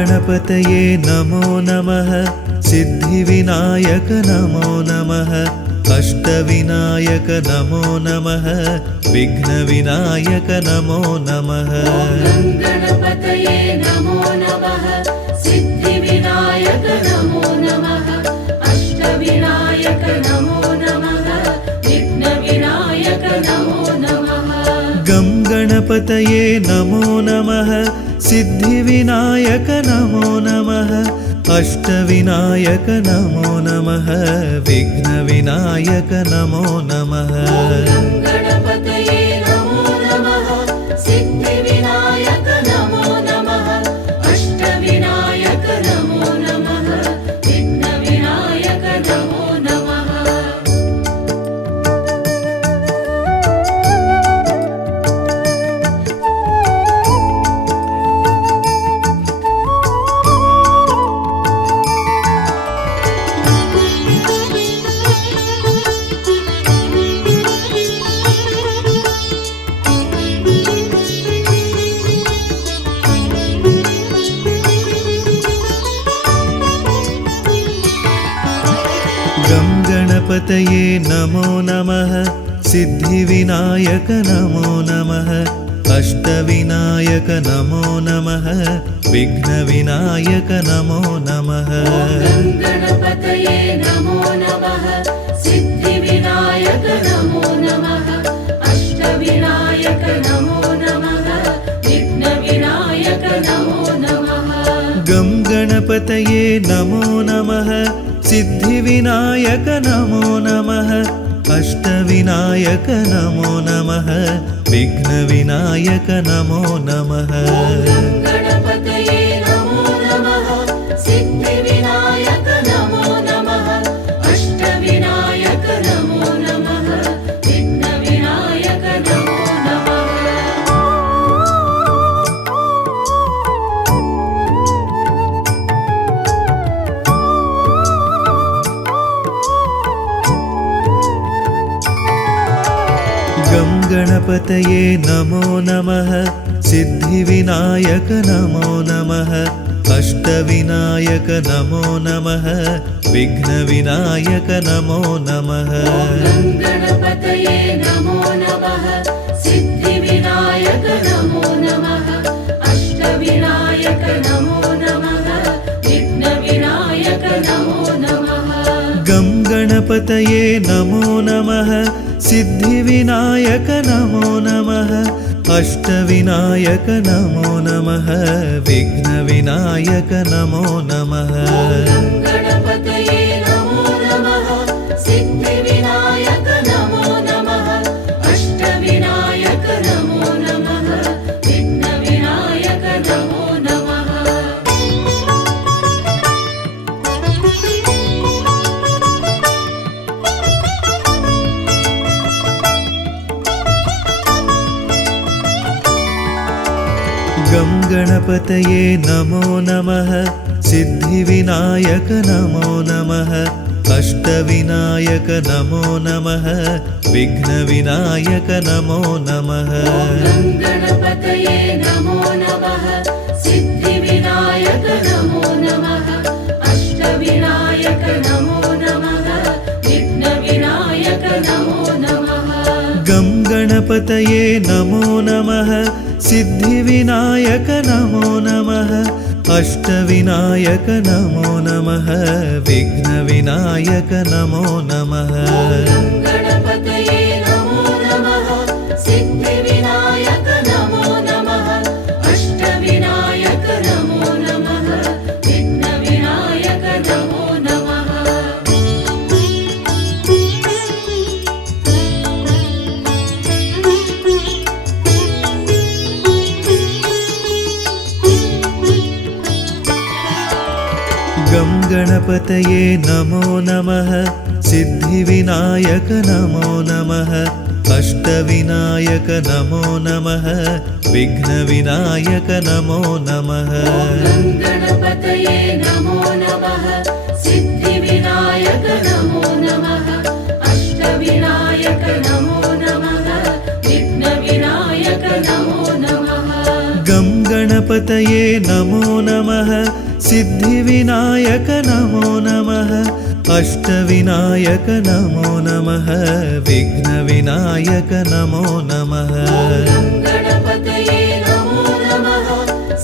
गणपतये नमो नमः सिद्धिविनायक नमो नमः अष्टविनायक नमो नमः विघ्नविनायक नमो नमः गणपतये नमो नमः सिद्धिविनायक नमो नमः अष्टविनायक नमो नमः विघ्नविनायक नमो नमः गं गणपतये नमो नमः सिद्धिविनायक नमो नमः अष्टविनायक नमो नमः विघ्नविनायक नमो नमः गणपतये नमो नमः सिद्धिविनायक नमो नमः अष्टविनायक नमो नमः विघ्नविनायक नमो नमः गं गणपतये नमो नमः सिद्धिविनायक नमो नमः अष्टविनायक नमो नमः विघ्नविनायक नमो नमः गणपतये नमो नमः सिद्धिविनायक नमो नमः अष्टविनायक नमो नमः विघ्नविनायक नमो नमः गं गणपतये नमो नमः सिद्धिविनायक नमो नमः अष्टविनायक नमो नमः विघ्नविनायक नमो नमः गणपतये नमो नमः सिद्धिविनायक नमो नमः अष्टविनायक नमो नमः विघ्नविनायक नमो नमः गं गणपतये नमो नमः सिद्धिविनायक नमो नमः अष्टविनायक नमो नमः विघ्नविनायक नमो नमः गणपतये नमो नमः सिद्धिविनायक नमो नमः अष्टविनायक नमो नमः विघ्नविनायक नमो नमः गं गणपतये नमो नमः सिद्धिविनायक नमो नमः अष्टविनायक नमो नमः विघ्नविनायक नमो नमः गणपतये नमो नमः सिद्धिविनायक नमो नमः अष्टविनायक नमो नमः विघ्नविनायक नमो नमः गं गणपतये नमो नमः सिद्धिविनायक नमो नमः अष्टविनायक नमो नमः विघ्नविनायक नमो नमः गणपतये नमो नमः सिद्धिविनायक नमो नमः अष्टविनायक नमो नमः विघ्नविनायक नमो नमः गं गणपतये नमो नमः सिद्धिविनायक नमो नमः अष्टविनायक नमो नमः विघ्नविनायक नमो नमः गणपतये नमो नमः सिद्धिविनायक नमो नमः अष्टविनायक नमो नमः विघ्नविनायक नमो नमः गं गणपतये नमो नमः सिद्धिविनायक नमो नमः अष्टविनायक नमो नमः विघ्नविनायक नमो नमः गणपतये नमो नमः सिद्धिविनायक नमो नमः अष्टविनायक नमो नमः विघ्नविनायक नमो नमः गं गणपतये नमो नमः सिद्धिविनायक नमो नमः अष्टविनायक नमो नमः विघ्नविनायक नमो नमः गणपतये नमो नमः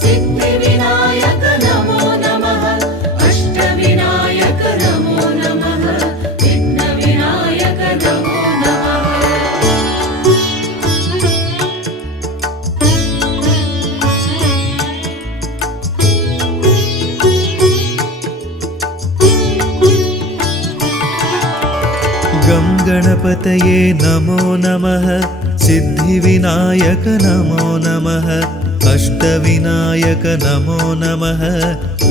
सिद्धिविनायक नमो नमः अष्टविनायक नमो नमः विघ्नविनायक नमो नमः गं गणपतये नमो नमः सिद्धिविनायक नमो नमः अष्टविनायक नमो नमः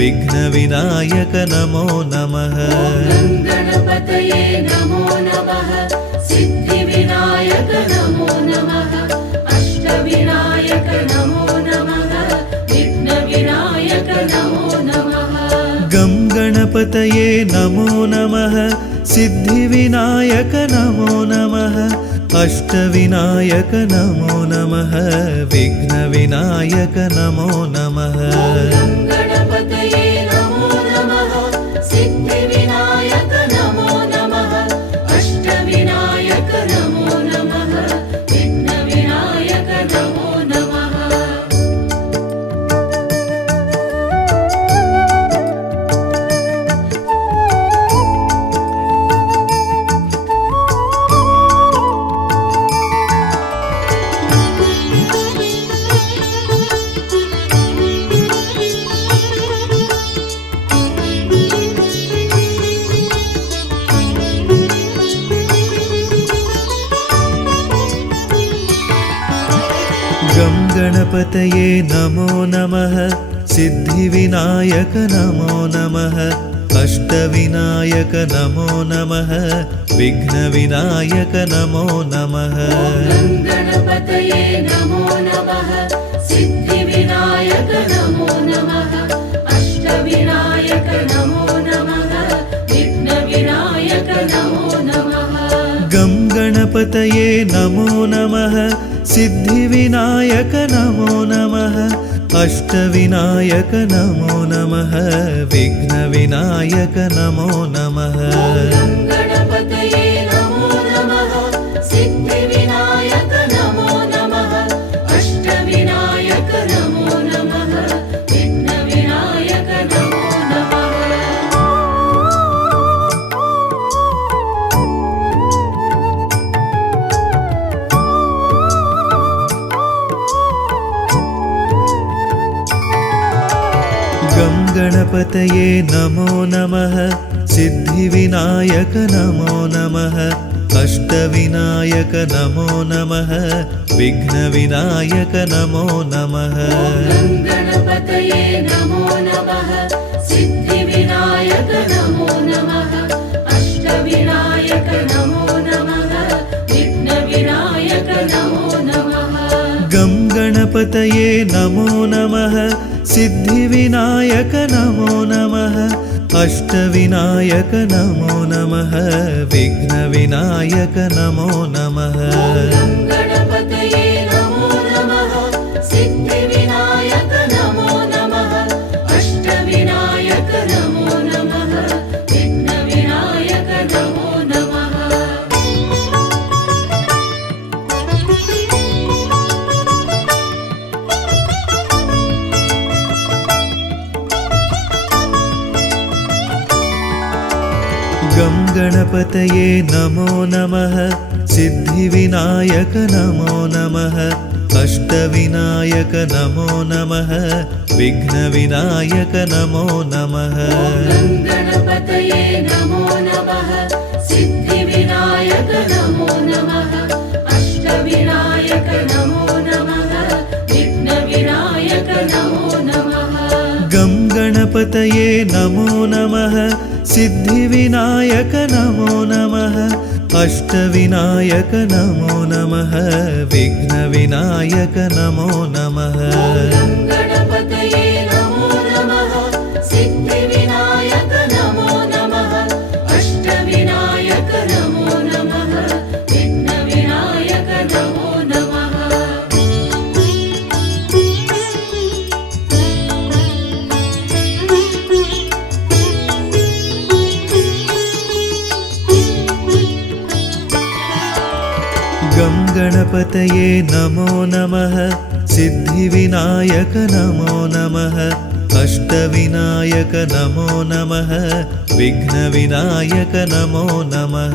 विघ्नविनायक नमो नमः गणपतये नमो नमः सिद्धिविनायक नमो नमः अष्टविनायक नमो नमः विघ्नविनायक नमो नमः गं गणपतये नमो नमः सिद्धिविनायक नमो नमः अष्टविनायक नमो नमः विघ्नविनायक नमो नमः गणपतये नमो नमः सिद्धिविनायक नमो नमः अष्टविनायक नमो नमः विघ्नविनायक नमो नमः गं गणपतये नमो नमः सिद्धिविनायक नमो नमः अष्टविनायक नमो नमः विघ्नविनायक नमो नमः गणपतये नमो नमः सिद्धिविनायक नमो नमः अष्टविनायक नमो नमः विघ्नविनायक नमो नमः गं गणपतये नमो नमः सिद्धिविनायक नमो नमः अष्टविनायक नमो नमः विघ्नविनायक नमो नमः गणपतये नमो नमः सिद्धिविनायक नमो नमः अष्टविनायक नमो नमः विघ्नविनायक नमो नमः गं गणपतये नमो नमः सिद्धिविनायक नमो नमः अष्टविनायक नमो नमः विघ्नविनायक नमो नमः गणपतये नमो नमः सिद्धिविनायक नमो नमः अष्टविनायक नमो नमः विघ्नविनायक नमो नमः गं गणपतये नमो नमः सिद्धिविनायक नमो नमः अष्टविनायक नमो नमः विघ्नविनायक नमो नमः गणपतये नमो नमः सिद्धिविनायक नमो नमः अष्टविनायक नमो नमः विघ्नविनायक नमो नमः गं गणपतये नमो नमः सिद्धिविनायक नमो नमः अष्टविनायक नमो नमः विघ्नविनायक नमो नमः गणपतये नमो नमः सिद्धिविनायक नमो नमः अष्टविनायक नमो नमः विघ्नविनायक नमो नमः गं गणपतये नमो नमः सिद्धिविनायक नमो नमः अष्टविनायक नमो नमः विघ्नविनायक नमो नमः गणपतये नमो नमः सिद्धिविनायक नमो नमः अष्टविनायक नमो नमः विघ्नविनायक नमो नमः गणपतये नमो नमः सिद्धिविनायक नमो नमः अष्टविनायक नमो नमः विघ्नविनायक नमो नमः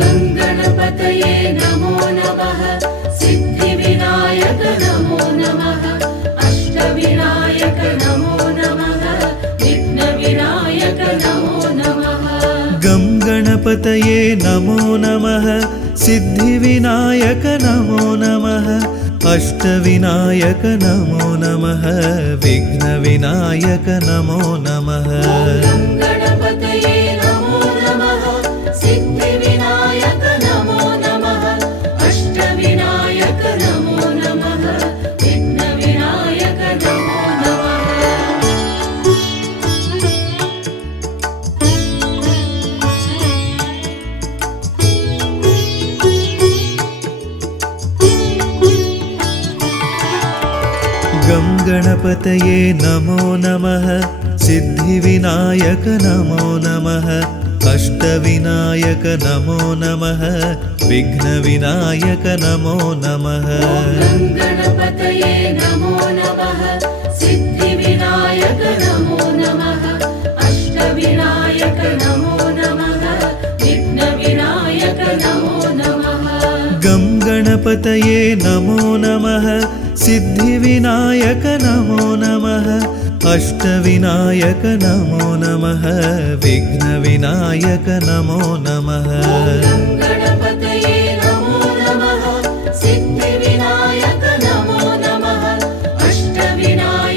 गं गणपतये नमो नमः सिद्धिविनायक नमो नमः अष्टविनायक नमो नमः विघ्नविनायक नमो नमः गं गणपतये नमो नमः सिद्धिविनायक नमो नमः अष्टविनायक नमो नमः विघ्नविनायक नमो नमः गं गणपतये नमो नमः सिद्धिविनायक नमो नमः अष्टविनायक नमो नमः विघ्नविनायक नमो नमः गं गणपतये नमो नमः सिद्धिविनायक नमो नमः अष्टविनायक नमो नमः विघ्नविनायक नमो नमः गं गणपतये नमो नमः सिद्धिविनायक नमो नमः अष्टविनायक नमो नमः विघ्नविनायक नमो नमः गं गणपतये नमो नमः सिद्धिविनायक नमो नमः अष्टविनायक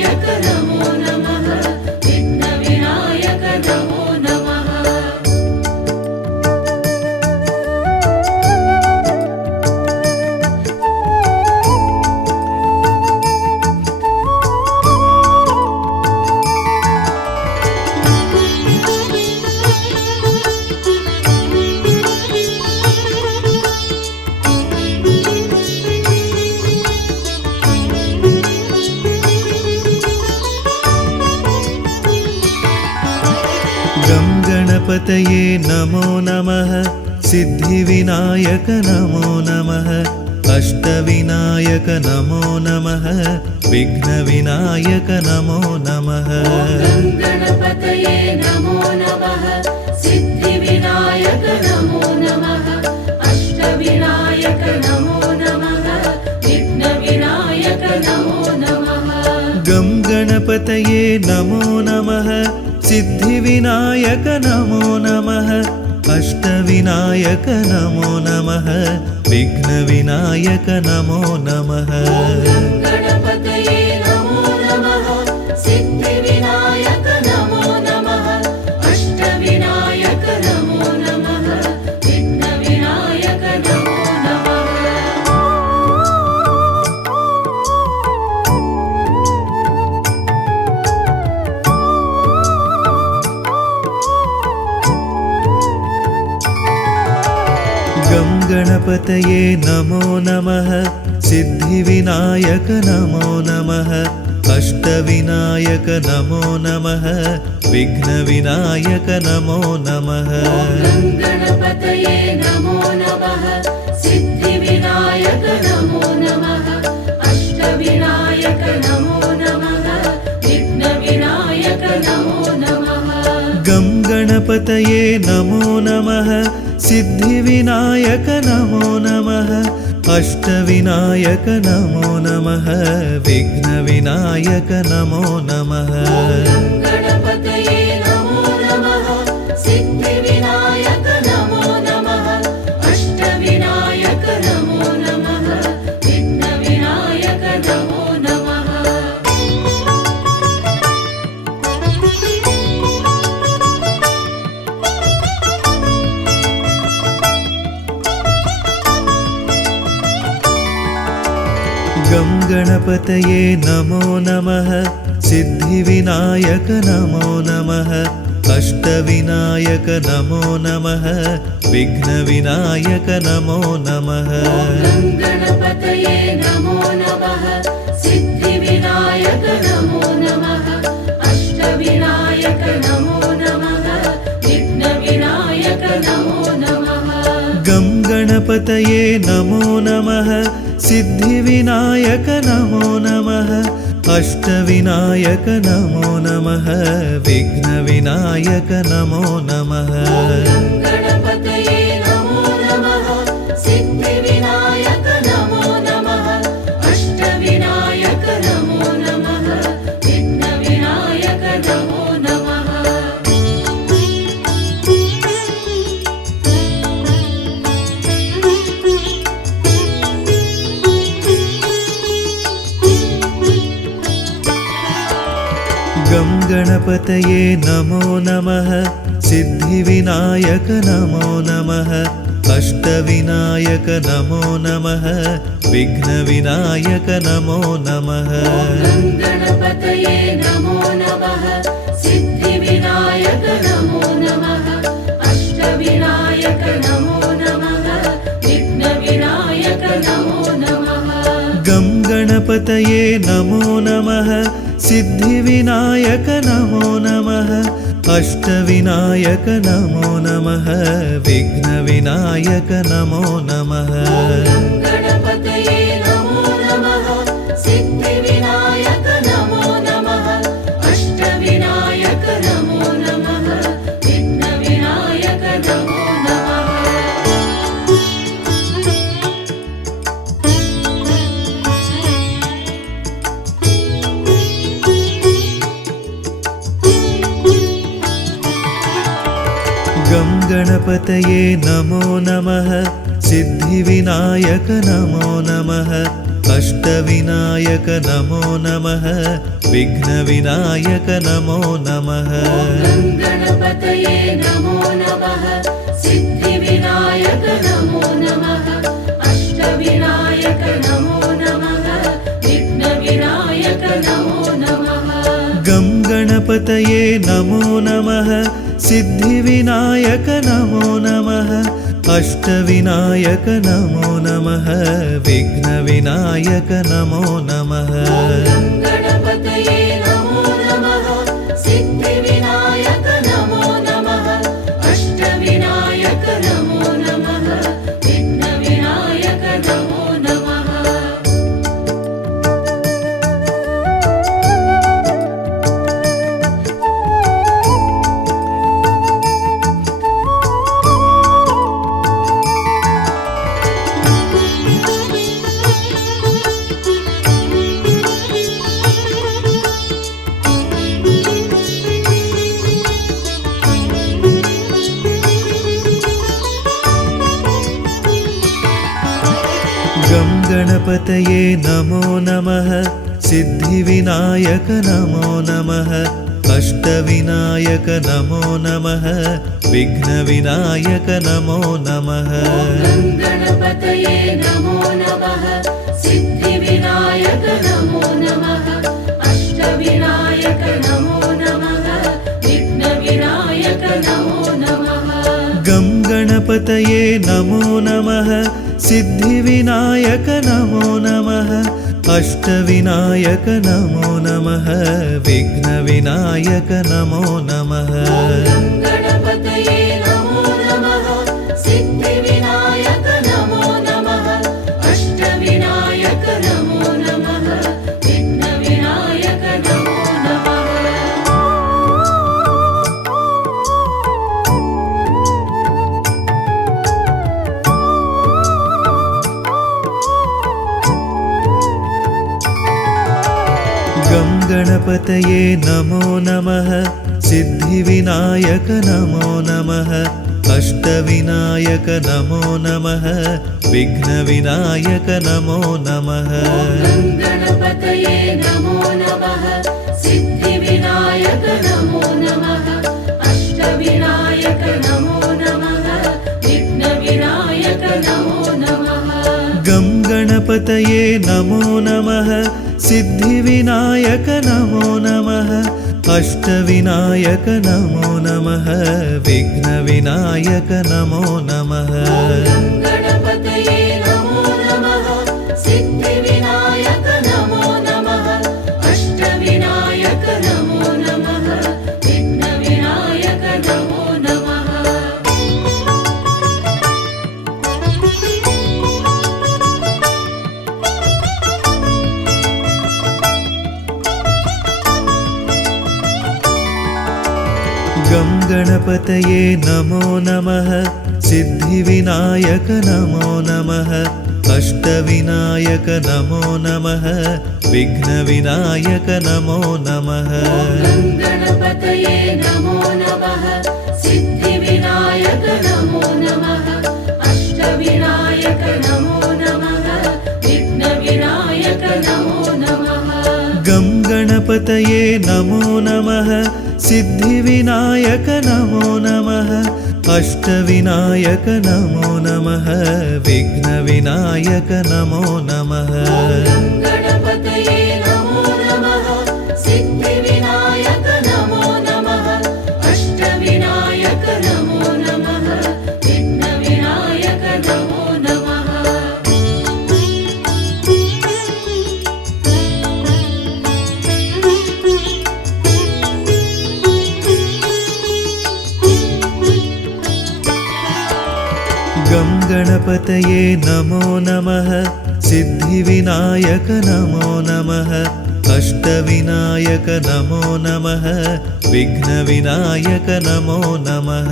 नमो नमः विघ्नविनायक नमो नमः गं गणपतये नमो नमः सिद्धिविनायक नमो नमः अष्टविनायक नमो नमः विघ्नविनायक नमो नमः गं गणपतये नमो नमः सिद्धिविनायक नमो नमः अष्टविनायक नमो नमः विघ्नविनायक नमो नमः गं गणपतये नमो नमः सिद्धिविनायक नमो नमः अष्टविनायक नमो नमः विघ्नविनायक नमो नमः गं गणपतये नमो नमः सिद्धिविनायक नमो नमः अष्टविनायक नमो नमः विघ्नविनायक नमो नमः गं गणपतये नमो नमः सिद्धिविनायक नमो नमः अष्टविनायक नमो नमः विघ्नविनायक नमो नमः गं गणपतये नमो नमः सिद्धिविनायक नमो नमः अष्टविनायक नमो नमः विघ्नविनायक नमो नमः गं गणपतये नमो नमः सिद्धिविनायक नमो नमः अष्टविनायक नमो नमः विघ्नविनायक नमो नमः गं गणपतये नमो नमः सिद्धिविनायक नमो नमः अष्टविनायक नमो नमः विघ्नविनायक नमो नमः गं गणपतये नमो नमः सिद्धिविनायक नमो नमः अष्टविनायक नमो नमः विघ्नविनायक नमो नमः गं गणपतये नमो नमः सिद्धिविनायक नमो नमः अष्टविनायक नमो नमः विघ्नविनायक नमो नमः गं गणपतये नमो नमः सिद्धिविनायक नमो नमः अष्टविनायक नमो नमः विघ्नविनायक नमो नमः गं गणपतये नमो नमः सिद्धिविनायक नमो नमः अष्टविनायक नमो नमः विघ्नविनायक नमो नमः गणपतये नमो नमः सिद्धिविनायक नमो नमः अष्टविनायक नमो नमः विघ्नविनायक नमो नमः गं गणपतये नमो नमः सिद्धिविनायक नमो नमः अष्टविनायक नमो नमः विघ्नविनायक नमो नमः गणपतये नमो नमः सिद्धिविनायक नमो नमः अष्टविनायक नमो नमः विघ्नविनायक नमो नमः गं गणपतये नमो नमः सिद्धिविनायक नमो नमः अष्टविनायक नमो नमः विघ्नविनायक नमो नमः गणपतये नमो नमः सिद्धिविनायक नमो नमः अष्टविनायक नमो नमः विघ्नविनायक नमो नमः गं गणपतये नमो नमः सिद्धिविनायक नमो नमः अष्टविनायक नमो नमः विघ्नविनायक नमो नमः गणपतये नमो नमः सिद्धिविनायक नमो नमः अष्टविनायक नमो नमः विघ्नविनायक नमो नमः गं गणपतये नमो नमः सिद्धिविनायक नमो नमः अष्टविनायक नमो नमः विघ्नविनायक नमो नमः गणपतये नमो नमः सिद्धिविनायक नमो नमः अष्टविनायक नमो नमः विघ्नविनायक नमो नमः गं गणपतये नमो नमः सिद्धिविनायक नमो नमः अष्टविनायक नमो नमः विघ्नविनायक नमो नमः गणपतये नमो नमः सिद्धिविनायक नमो नमः अष्टविनायक नमो नमः विघ्नविनायक नमो नमः गं गणपतये नमो नमः सिद्धिविनायक नमो नमः अष्टविनायक नमो नमः विघ्नविनायक नमो नमः गणपतये नमो नमः सिद्धिविनायक नमो नमः अष्टविनायक नमो नमः विघ्नविनायक नमो नमः गं गणपतये नमो नमः सिद्धिविनायक नमो नमः अष्टविनायक नमो नमः विघ्नविनायक नमो नमः गणपतये नमो नमः सिद्धिविनायक नमो नमः अष्टविनायक नमो नमः विघ्नविनायक नमो नमः गं गणपतये नमो नमः सिद्धिविनायक नमो नमः अष्टविनायक नमो नमः विघ्नविनायक नमो नमः गणपतये नमो नमः सिद्धिविनायक नमो नमः अष्टविनायक नमो नमः विघ्नविनायक नमो नमः गणपतये नमो नमः सिद्धिविनायक नमो नमः अष्टविनायक नमो नमः विघ्नविनायक नमो नमः गणपतये नमो नमः सिद्धिविनायक नमो नमः अष्टविनायक नमो नमः विघ्नविनायक नमो नमः गं गणपतये नमो नमः सिद्धिविनायक नमो नमः अष्टविनायक नमो नमः विघ्नविनायक नमो नमः गणपतये नमो नमः सिद्धिविनायक नमो नमः अष्टविनायक नमो नमः विघ्नविनायक नमो नमः गं गणपतये नमो नमः सिद्धिविनायक नमो नमः अष्टविनायक नमो नमः विघ्नविनायक नमो नमः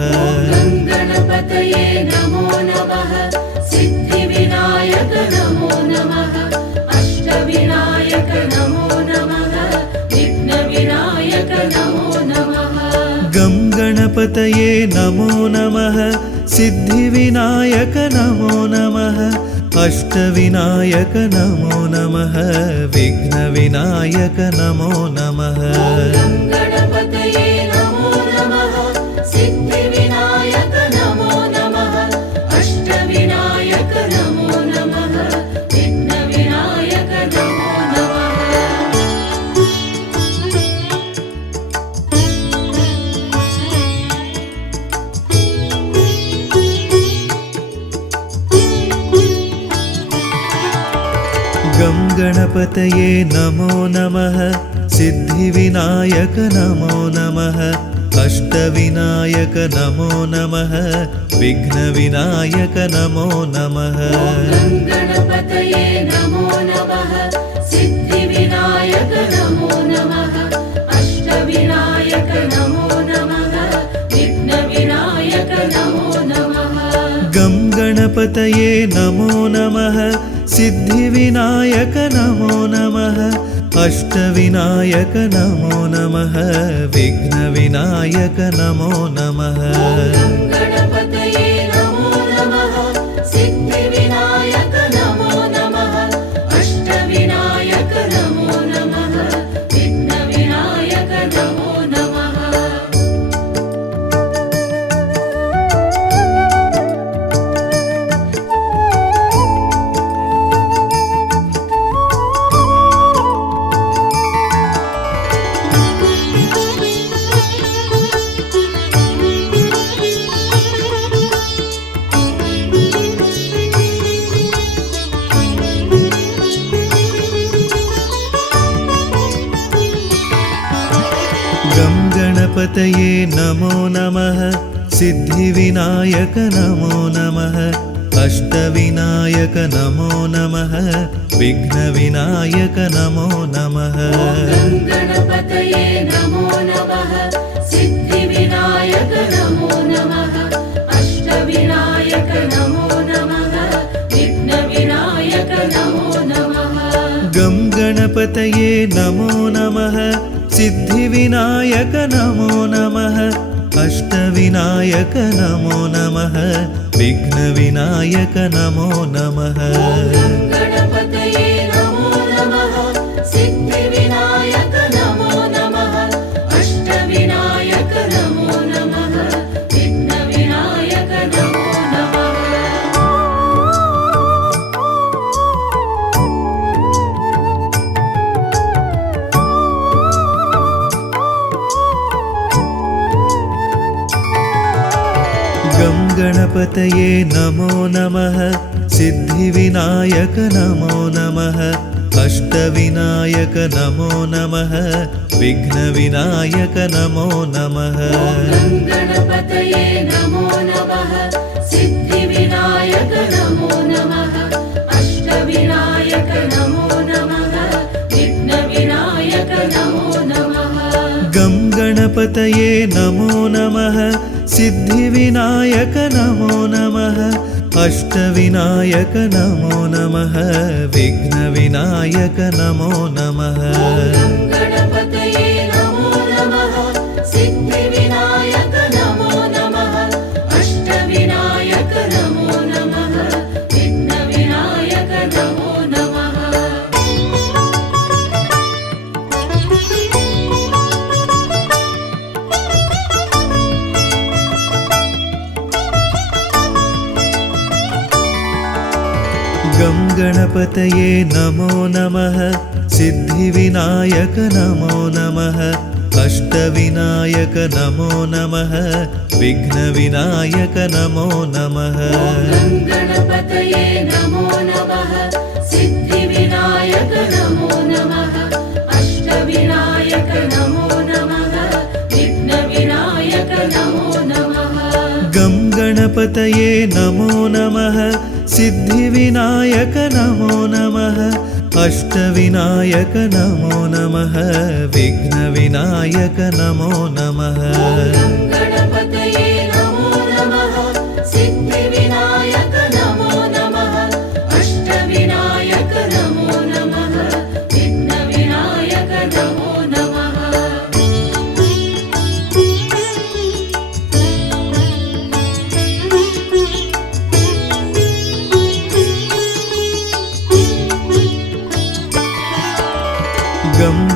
गणपतये नमो नमः सिद्धिविनायक नमो नमः अष्टविनायक नमो नमः विघ्नविनायक नमो नमः गं गणपतये नमो नमः सिद्धिविनायक नमो नमः अष्टविनायक नमो नमः विघ्नविनायक नमो नमः गणपतये नमो नमः सिद्धिविनायक नमो नमः अष्टविनायक नमो नमः विघ्नविनायक नमो नमः गं गणपतये नमो नमः सिद्धिविनायक नमो नमः अष्टविनायक नमो नमः विघ्नविनायक नमो नमः गणपतये नमो नमः सिद्धिविनायक नमो नमः अष्टविनायक नमो नमः विघ्नविनायक नमो नमः गं गणपतये नमो नमः सिद्धिविनायक नमो नमः अष्टविनायक नमो नमः विघ्नविनायक नमो नमः गणपतये नमो नमः सिद्धिविनायक नमो नमः अष्टविनायक नमो नमः विघ्नविनायक नमो नमः गं गणपतये नमो नमः सिद्धिविनायक नमो नमः अष्टविनायक नमो नमः विघ्नविनायक नमो नमः गणपतये नमो नमः सिद्धिविनायक नमो नमः अष्टविनायक नमो नमः विघ्नविनायक नमो नमः गं गणपतये नमो नमः सिद्धिविनायक नमो नमः अष्टविनायक नमो नमः विघ्नविनायक नमो नमः गणपतये नमो नमः सिद्धिविनायक नमो नमः अष्टविनायक नमो नमः विघ्नविनायक नमो नमः गं गणपतये नमो नमः सिद्धिविनायक नमो नमः अष्टविनायक नमो नमः विघ्नविनायक नमो नमः गणपतये नमो नमः सिद्धिविनायक नमो नमः अष्टविनायक नमो नमः विघ्नविनायक नमो नमः गं गणपतये नमो नमः सिद्धिविनायक नमो नमः अष्टविनायक नमो नमः विघ्नविनायक नमो नमः गणपतये नमो नमः सिद्धिविनायक नमो नमः अष्टविनायक नमो नमः विघ्नविनायक नमो नमः गं गणपतये नमो नमः सिद्धिविनायक नमो नमः अष्टविनायक नमो नमः विघ्नविनायक नमो नमः गणपतये नमो नमः सिद्धिविनायक नमो नमः अष्टविनायक नमो नमः विघ्नविनायक नमो नमः गं गणपतये नमो नमः सिद्धिविनायक नमो नमः अष्टविनायक नमो नमः विघ्नविनायक नमो नमः गणपतये नमो नमः सिद्धिविनायक नमो नमः अष्टविनायक नमो नमः विघ्नविनायक नमो नमः गं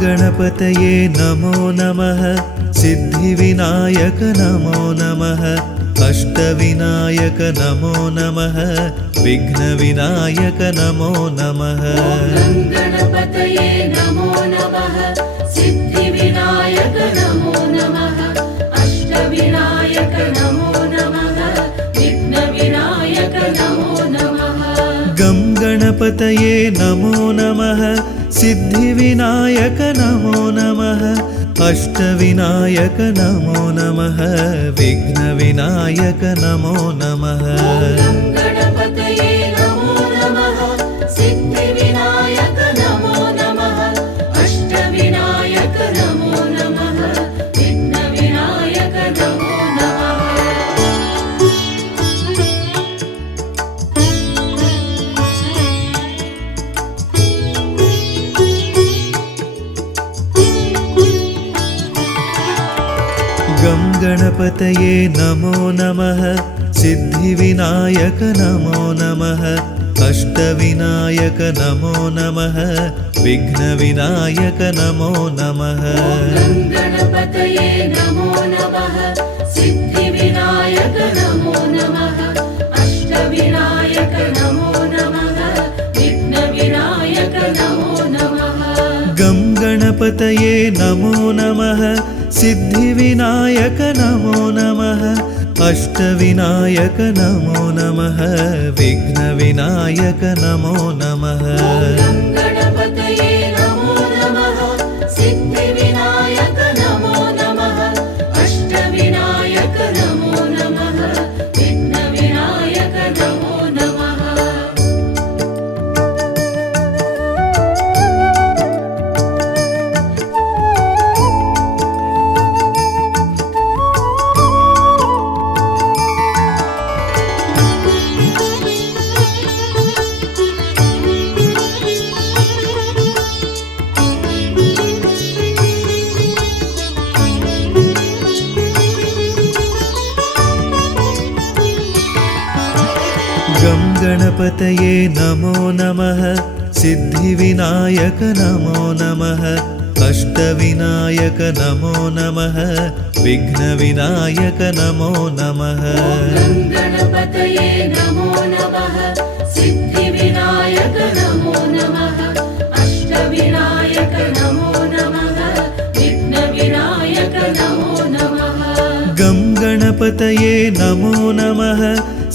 गणपतये नमो नमः सिद्धिविनायक नमो नमः अष्टविनायक नमो नमः विघ्नविनायक नमो नमः गणपतये नमो नमः सिद्धिविनायक नमो नमः अष्टविनायक नमो नमः विघ्नविनायक नमो नमः गं गणपतये नमो नमः सिद्धिविनायक नमो नमः अष्टविनायक नमो नमः विघ्नविनायक नमो नमः गणपतये नमो नमः सिद्धिविनायक नमो नमः अष्टविनायक नमो नमः विघ्नविनायक नमो नमः गं गणपतये नमो नमः सिद्धिविनायक नमो नमः अष्टविनायक नमो नमः विघ्नविनायक नमो नमः गणपतये नमो नमः सिद्धिविनायक नमो नमः अष्टविनायक नमो नमः विघ्नविनायक नमो नमः गं गणपतये नमो नमः सिद्धिविनायक नमो नमः अष्टविनायक नमो नमः विघ्नविनायक नमो नमः गणपतये नमो नमः सिद्धिविनायक नमो नमः अष्टविनायक नमो नमः विघ्नविनायक नमो नमः गं गणपतये नमो नमः सिद्धिविनायक नमो नमः अष्टविनायक नमो नमः विघ्नविनायक नमो नमः गणपतये नमो नमः सिद्धिविनायक नमो नमः अष्टविनायक नमो नमः विघ्नविनायक नमो नमः गं गणपतये नमो नमः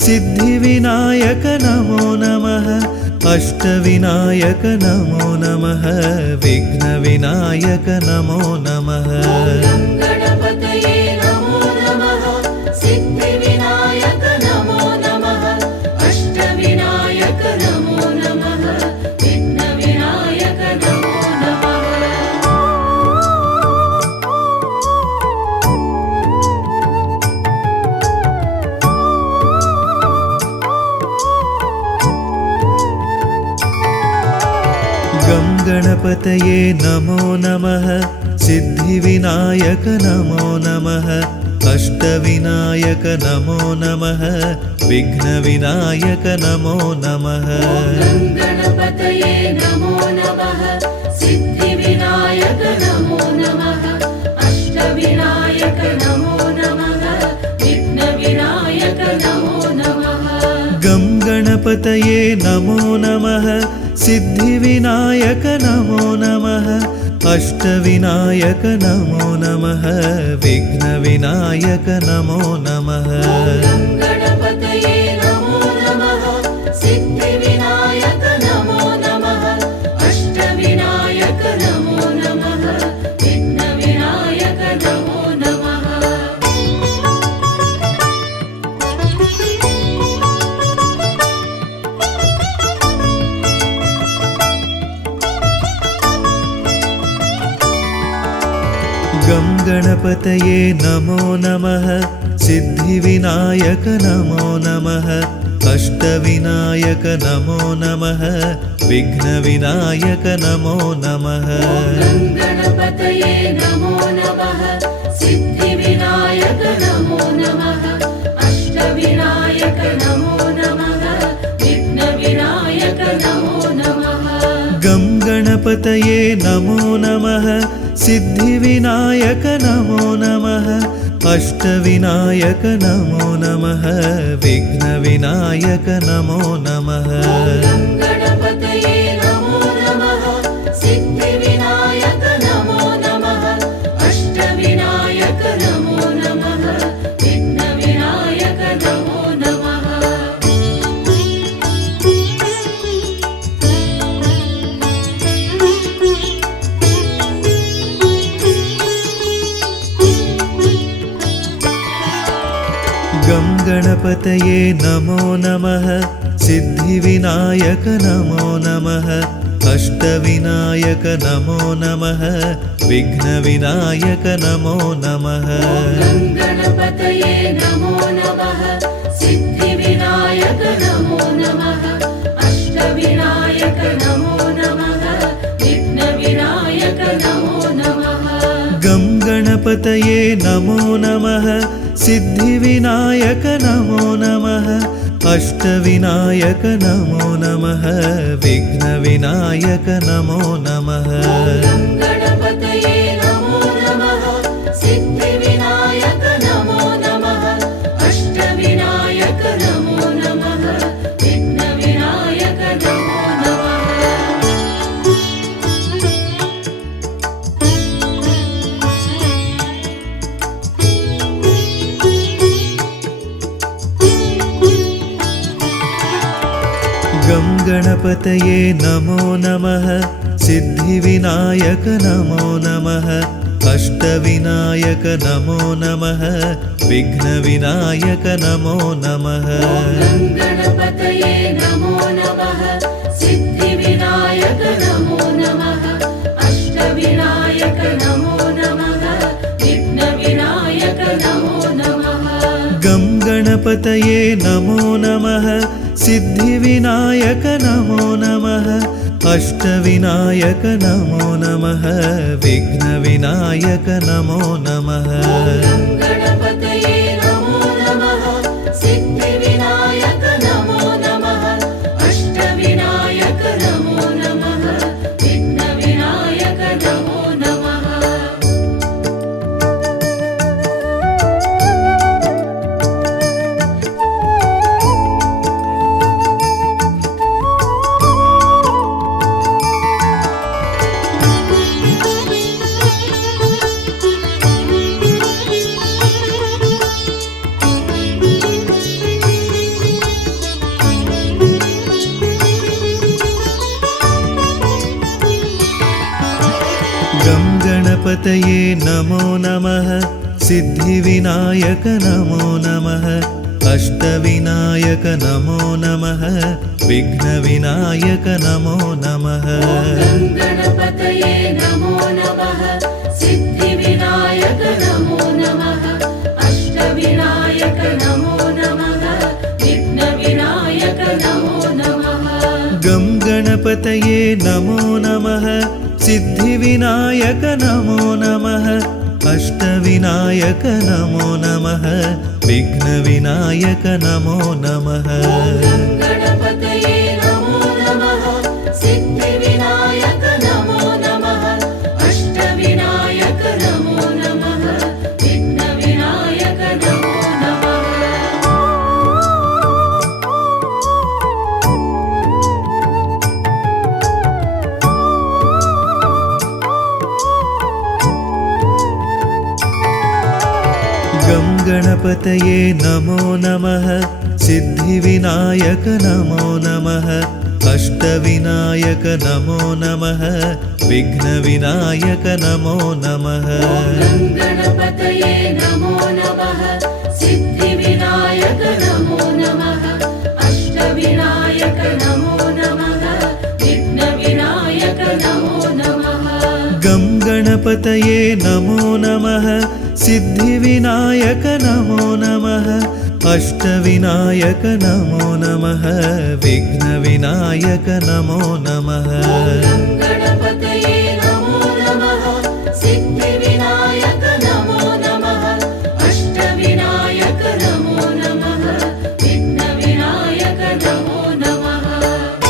सिद्धिविनायक नमो नमः अष्टविनायक नमो नमः विघ्नविनायक नमो नमः गणपतये नमो नमः सिद्धिविनायक नमो नमः अष्टविनायक नमो नमः विघ्नविनायक नमो नमः गणपतये नमो नमः सिद्धिविनायक नमो नमः अष्टविनायक नमो नमः विघ्नविनायक नमो नमः गं गणपतये नमो नमः सिद्धिविनायक नमो नमः अष्टविनायक नमो नमः विघ्नविनायक नमो नमः गं गणपतये नमो नमः सिद्धिविनायक नमो नमः अष्टविनायक नमो नमः विघ्नविनायक नमो नमः गं गणपतये नमो नमः सिद्धिविनायक नमो नमः अष्टविनायक नमो नमः विघ्नविनायक नमो नमः गं गणपतये नमो नमः सिद्धिविनायक नमो नमः अष्टविनायक नमो नमः विघ्नविनायक नमो नमः गं गणपतये नमो नमः सिद्धिविनायक नमो नमः अष्टविनायक नमो नमः विघ्नविनायक नमो नमः गं गणपतये नमो नमः सिद्धिविनायक नमो नमः अष्टविनायक नमो नमः विघ्नविनायक नमो नमः गं गणपतये नमो नमः सिद्धिविनायक नमो नमः अष्टविनायक नमो नमः विघ्नविनायक नमो नमः गं गणपतये नमो नमः सिद्धिविनायक नमो नमः अष्टविनायक नमो नमः विघ्नविनायक नमो नमः गं गणपतये नमो नमः सिद्धिविनायक नमो नमः अष्टविनायक नमो नमः विघ्नविनायक नमो नमः गं गणपतये नमो नमः सिद्धिविनायक नमो नमः अष्टविनायक नमो नमः विघ्नविनायक नमो नमः गं गणपतये नमो नमः सिद्धिविनायक नमो नमः अष्टविनायक नमो नमः विघ्नविनायक नमो नमः गं गणपतये नमो नमः सिद्धिविनायक नमो नमः अष्टविनायक नमो नमः विघ्नविनायक नमो नमः गं गणपतये नमो नमः सिद्धिविनायक नमो नमः अष्टविनायक नमो नमः विघ्नविनायक नमो नमः गं गणपतये नमो नमः सिद्धिविनायक नमो नमः अष्टविनायक नमो नमः विघ्नविनायक नमो नमः गं गणपतये नमो नमः सिद्धिविनायक नमो नमः अष्टविनायक नमो नमः विघ्नविनायक नमो नमः गं गणपतये नमो नमः सिद्धिविनायक नमो नमः अष्टविनायक नमो नमः विघ्नविनायक नमो नमः गं गणपतये नमो नमः सिद्धिविनायक नमो नमः अष्टविनायक नमो नमः विघ्नविनायक नमो नमः गं गणपतये गङ्गणपतये नमो नमः सिद्धिविनायक नमो नमः अष्टविनायक नमो नमः विघ्नविनायक नमो नमः गणपतये नमो नमः सिद्धिविनायक नमो नमः अष्टविनायक नमो नमः विघ्नविनायक नमो नमः गं गणपतये नमो नमः सिद्धिविनायक नमो नमः अष्टविनायक नमो नमः विघ्नविनायक नमो नमः गणपतये नमो नमः सिद्धिविनायक नमो नमः अष्टविनायक नमो नमः विघ्नविनायक नमो नमः गं गणपतये नमो नमः सिद्धिविनायक नमो नमः अष्टविनायक नमो नमः विघ्नविनायक नमो नमः गणपतये नमो नमः सिद्धिविनायक नमो नमः अष्टविनायक नमो नमः विघ्नविनायक नमो नमः गं गणपतये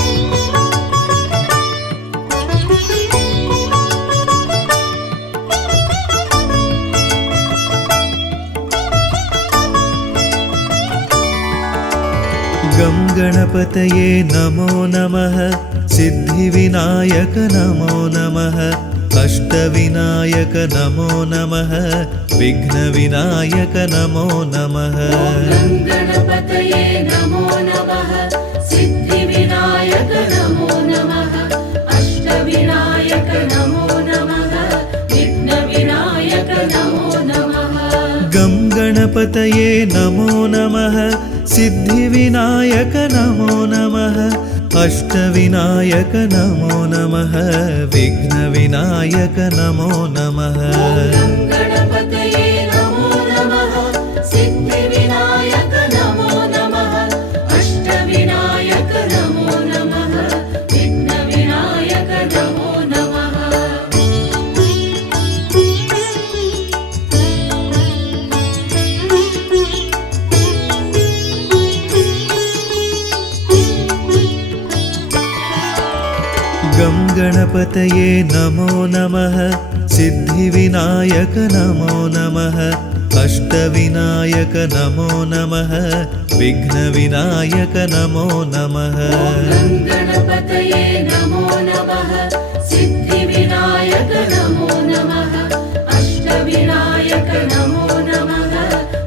नमो नमः सिद्धिविनायक नमो नमः अष्टविनायक नमो नमः विघ्नविनायक नमो नमः गणपतये नमो नमः सिद्धिविनायक नमो नमः अष्टविनायक नमो नमः विघ्नविनायक नमो नमः गं गणपतये नमो नमः सिद्धिविनायक नमो नमः अष्टविनायक नमो नमः विघ्नविनायक नमो नमः गणपतये नमो नमः सिद्धिविनायक नमो नमः अष्टविनायक नमो नमः विघ्नविनायक नमो नमः गं गणपतये नमो नमः सिद्धिविनायक नमो नमः अष्टविनायक नमो नमः विघ्नविनायक नमो नमः गणपतये नमो नमः सिद्धिविनायक नमो नमः अष्टविनायक नमो नमः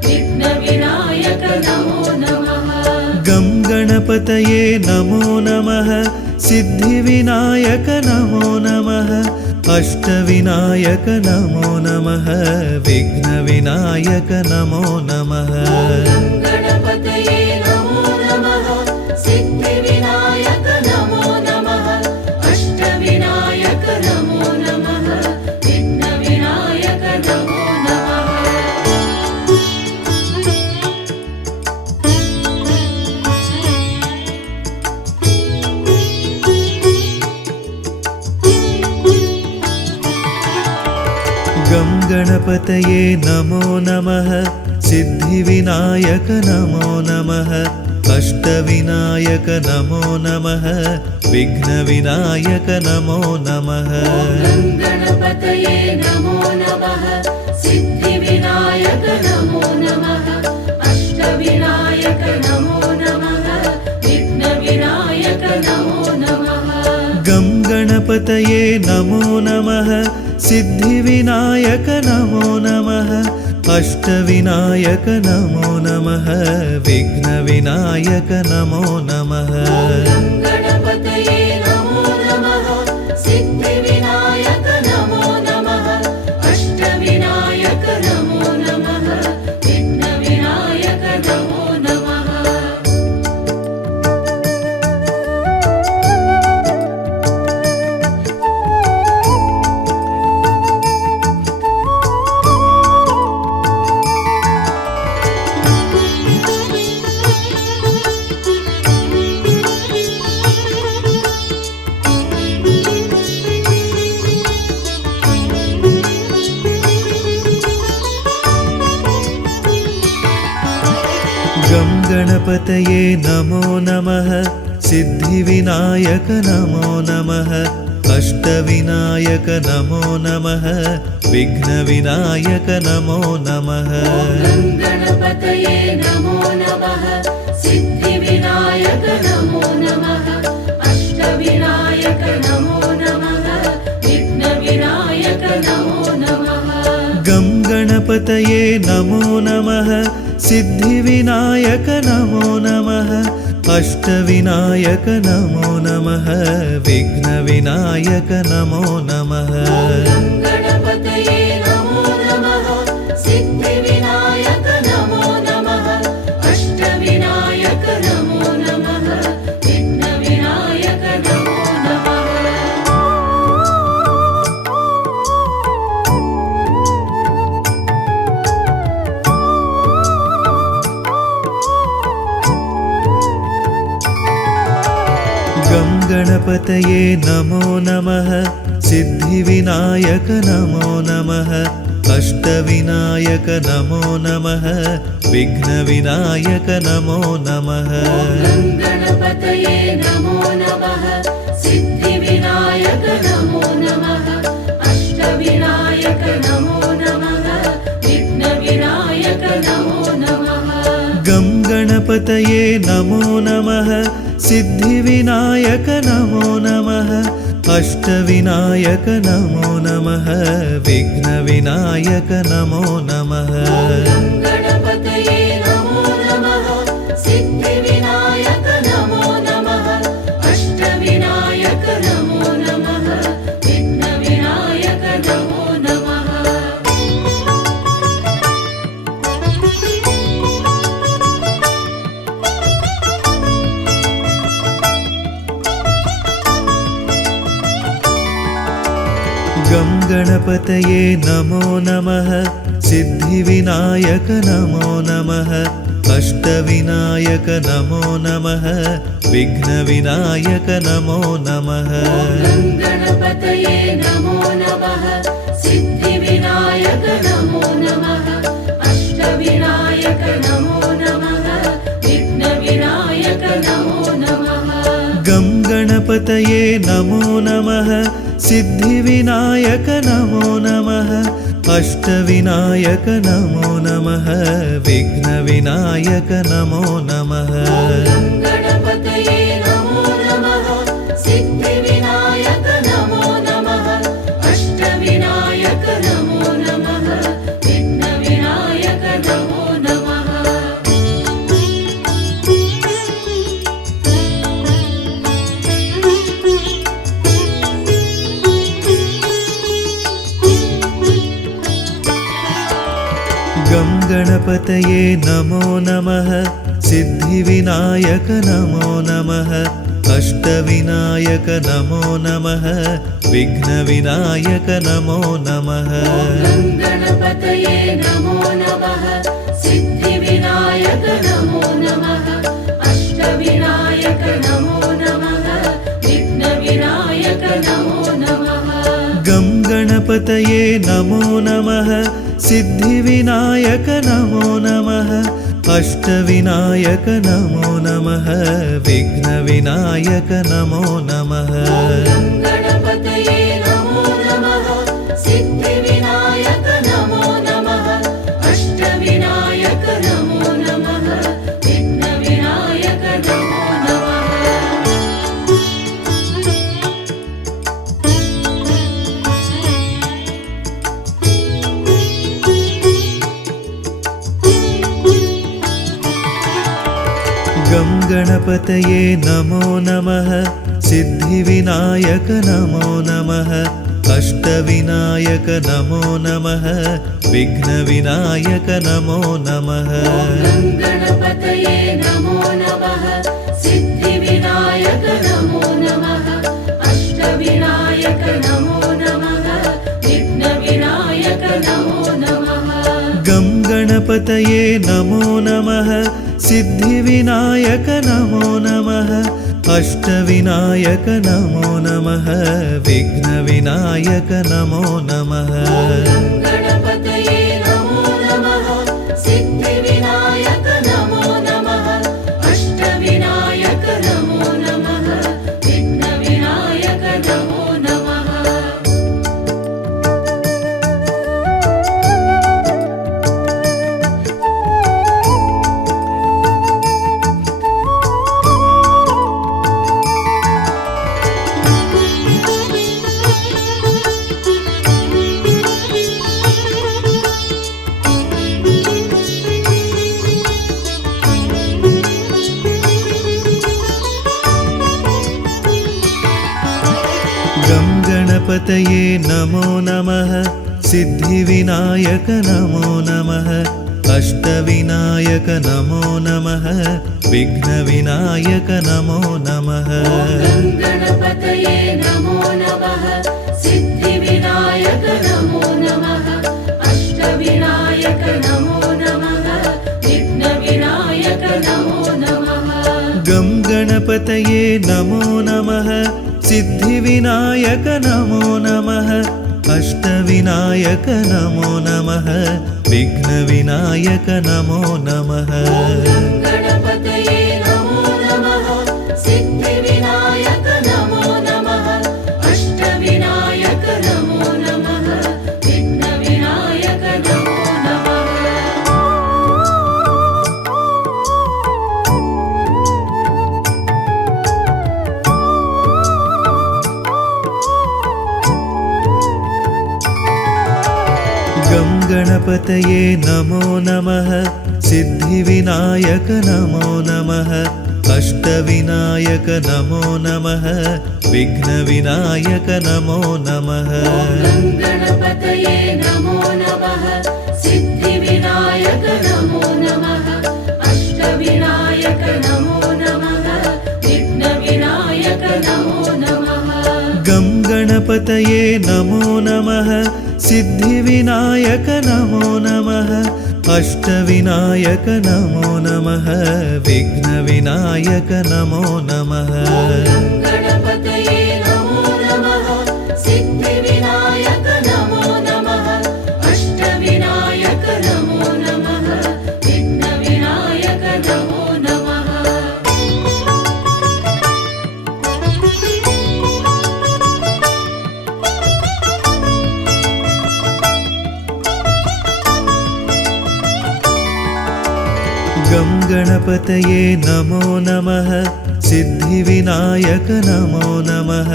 विघ्नविनायक नमो नमः गं गणपतये नमो नमः सिद्धिविनायक नमो नमः अष्टविनायक नमो नमः विघ्नविनायक नमो नमः गणपतये नमो नमः सिद्धिविनायक नमो नमः अष्टविनायक नमो नमः विघ्नविनायक नमो नमः गं गणपतये नमो नमः सिद्धिविनायक नमो नमः अष्टविनायक नमो नमः विघ्नविनायक नमो नमः गणपतये नमो नमः सिद्धिविनायक नमो नमः अष्टविनायक नमो नमः विघ्नविनायक नमो नमः गं गणपतये नमो नमः सिद्धिविनायक नमो नमः अष्टविनायक नमो नमः विघ्नविनायक नमो नमः गणपतये नमो नमः सिद्धिविनायक नमो नमः अष्टविनायक नमो नमः विघ्नविनायक नमो नमः गं गणपतये नमो नमः सिद्धिविनायक नमो नमः अष्टविनायक नमो नमः विघ्नविनायक नमो नमः गं गणपतये नमो नमः सिद्धिविनायक नमो नमः अष्टविनायक नमो नमः विघ्नविनायक नमो नमः गं गणपतये नमो नमः सिद्धिविनायक नमो नमः अष्टविनायक नमो नमः विघ्नविनायक नमो नमः गं गणपतये नमो नमः सिद्धिविनायक नमो नमः अष्टविनायक नमो नमः विघ्नविनायक नमो नमः गं गणपतये नमो नमः सिद्धिविनायक नमो नमः अष्टविनायक नमो नमः विघ्नविनायक नमो नमः गं गणपतये नमो नमः सिद्धिविनायक नमो नमः अष्टविनायक नमो नमः विघ्नविनायक नमो नमः गं गणपतये नमो नमः सिद्धिविनायक नमो नमः अष्टविनायक नमो नमः विघ्नविनायक नमो नमः गं गणपतये नमो नमः सिद्धिविनायक नमो नमः अष्टविनायक नमो नमः विघ्नविनायक नमो नमः गं गणपतये नमो नमः सिद्धिविनायक नमो नमः अष्टविनायक नमो नमः विघ्नविनायक नमो नमः गं गणपतये नमो नमः सिद्धिविनायक नमो नमः अष्टविनायक नमो नमः विघ्नविनायक नमो नमः गं गणपतये नमो नमः सिद्धिविनायक नमो नमः अष्टविनायक नमो नमः विघ्नविनायक नमो नमः गं गणपतये नमो नमः सिद्धिविनायक नमो नमः अष्टविनायक नमो नमः विघ्नविनायक नमो नमः गं गणपतये नमो नमः सिद्धिविनायक नमो नमः अष्टविनायक नमो नमः विघ्नविनायक नमो नमः गं गणपतये नमो नमः सिद्धिविनायक नमो नमः अष्टविनायक नमो नमः विघ्नविनायक नमो नमः गं गणपतये नमो नमः सिद्धिविनायक नमो नमः अष्टविनायक नमो नमः विघ्नविनायक नमो नमः गं गणपतये नमो नमः सिद्धिविनायक नमो नमः अष्टविनायक नमो नमः विघ्नविनायक नमो नमः गं गणपतये नमो नमः सिद्धिविनायक नमो नमः अष्टविनायक नमो नमः विघ्नविनायक नमो नमः गं गणपतये नमो नमः सिद्धिविनायक नमो नमः अष्टविनायक नमो नमः विघ्नविनायक नमो नमः गं गणपतये नमो नमः सिद्धिविनायक नमो नमः अष्टविनायक नमो नमः विघ्नविनायक नमो नमः गं गणपतये नमो नमः सिद्धिविनायक नमो नमः गं गणपतये नमो नमः सिद्धिविनायक नमो नमः अष्टविनायक नमो नमः विघ्नविनायक नमो नमः गं गणपतये नमो नमः सिद्धिविनायक नमो नमः अष्टविनायक नमो नमः विघ्नविनायक नमो नमः गं गणपतये नमो नमः सिद्धिविनायक नमो नमः अष्टविनायक नमो नमः विघ्नविनायक नमो नमः गं गणपतये नमो नमः सिद्धिविनायक नमो नमः अष्टविनायक नमो नमः विघ्नविनायक नमो नमः गं गणपतये नमो नमः सिद्धिविनायक नमो नमः अष्टविनायक नमो नमः विघ्नविनायक नमो नमः गं गणपतये नमो नमः सिद्धिविनायक नमो नमः अष्टविनायक नमो नमः विघ्नविनायक नमो नमः गं गणपतये नमो नमः सिद्धिविनायक नमो नमः अष्टविनायक नमो नमः विघ्नविनायक नमो नमः गं गणपतये नमो नमः सिद्धिविनायक नमो नमः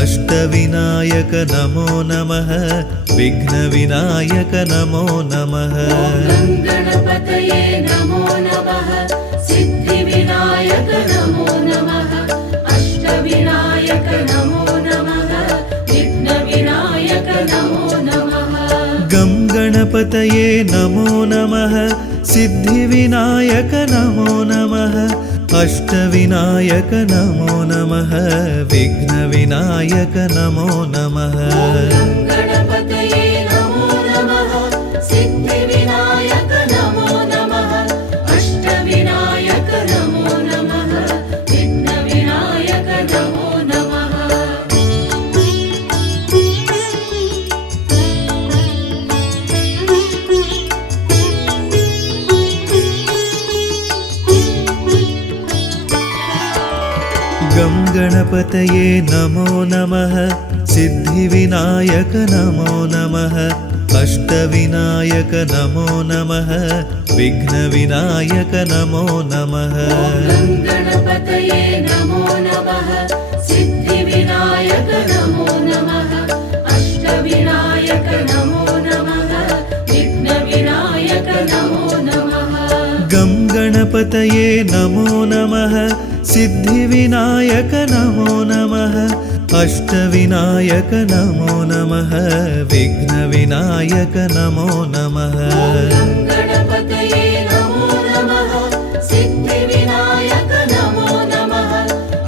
अष्टविनायक नमो नमः विघ्नविनायक नमो नमः गं गणपतये नमो नमः सिद्धिविनायक नमो नमः अष्टविनायक नमो नमः विघ्नविनायक नमो नमः गं गणपतये नमो नमः सिद्धिविनायक नमो नमः अष्टविनायक नमो नमः विघ्नविनायक नमो नमः गं गणपतये नमो नमः सिद्धिविनायक नमो नमः अष्टविनायक नमो नमः विघ्नविनायक नमो नमः गं गणपतये नमो नमः सिद्धिविनायक नमो नमः अष्टविनायक नमो नमः विघ्नविनायक नमो नमः गं गणपतये नमो नमः सिद्धिविनायक नमो नमः अष्टविनायक नमो नमः विघ्नविनायक नमो नमः गं गणपतये नमो नमः सिद्धिविनायक नमो नमः अष्टविनायक नमो नमः विघ्नविनायक नमो नमः गं गणपतये नमो नमः सिद्धिविनायक नमो नमः अष्टविनायक नमो नमः विघ्नविनायक नमो नमः गं गणपतये नमो नमः सिद्धिविनायक नमो नमः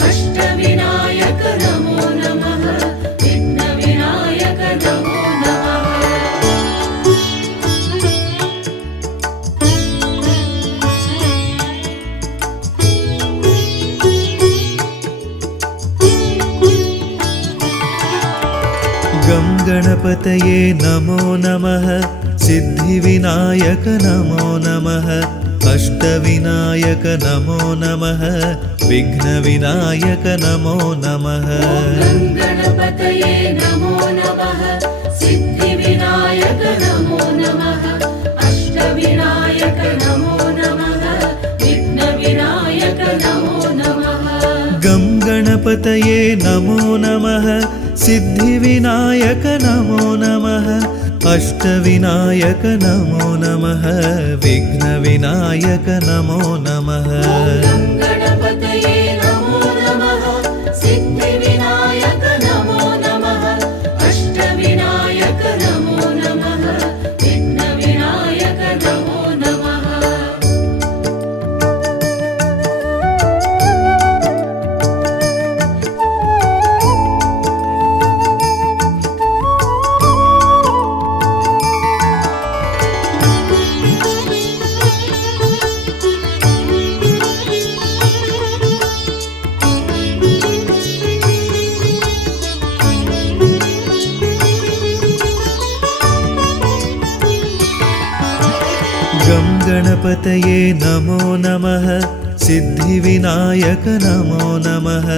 अष्टविनायक नमो नमः विघ्नविनायक नमो नमः गं गणपतये नमो नमः सिद्धिविनायक नमो नमः अष्टविनायक नमो नमः विघ्नविनायक नमो नमः गं गणपतये नमो नमः सिद्धिविनायक नमो नमः अष्टविनायक नमो नमः विघ्नविनायक नमो नमः गं गणपतये नमो नमः सिद्धिविनायक नमो नमः अष्टविनायक नमो नमः विघ्नविनायक नमो नमः गं गणपतये नमो नमः सिद्धिविनायक नमो नमः गणपतये नमो नमः सिद्धिविनायक नमो नमः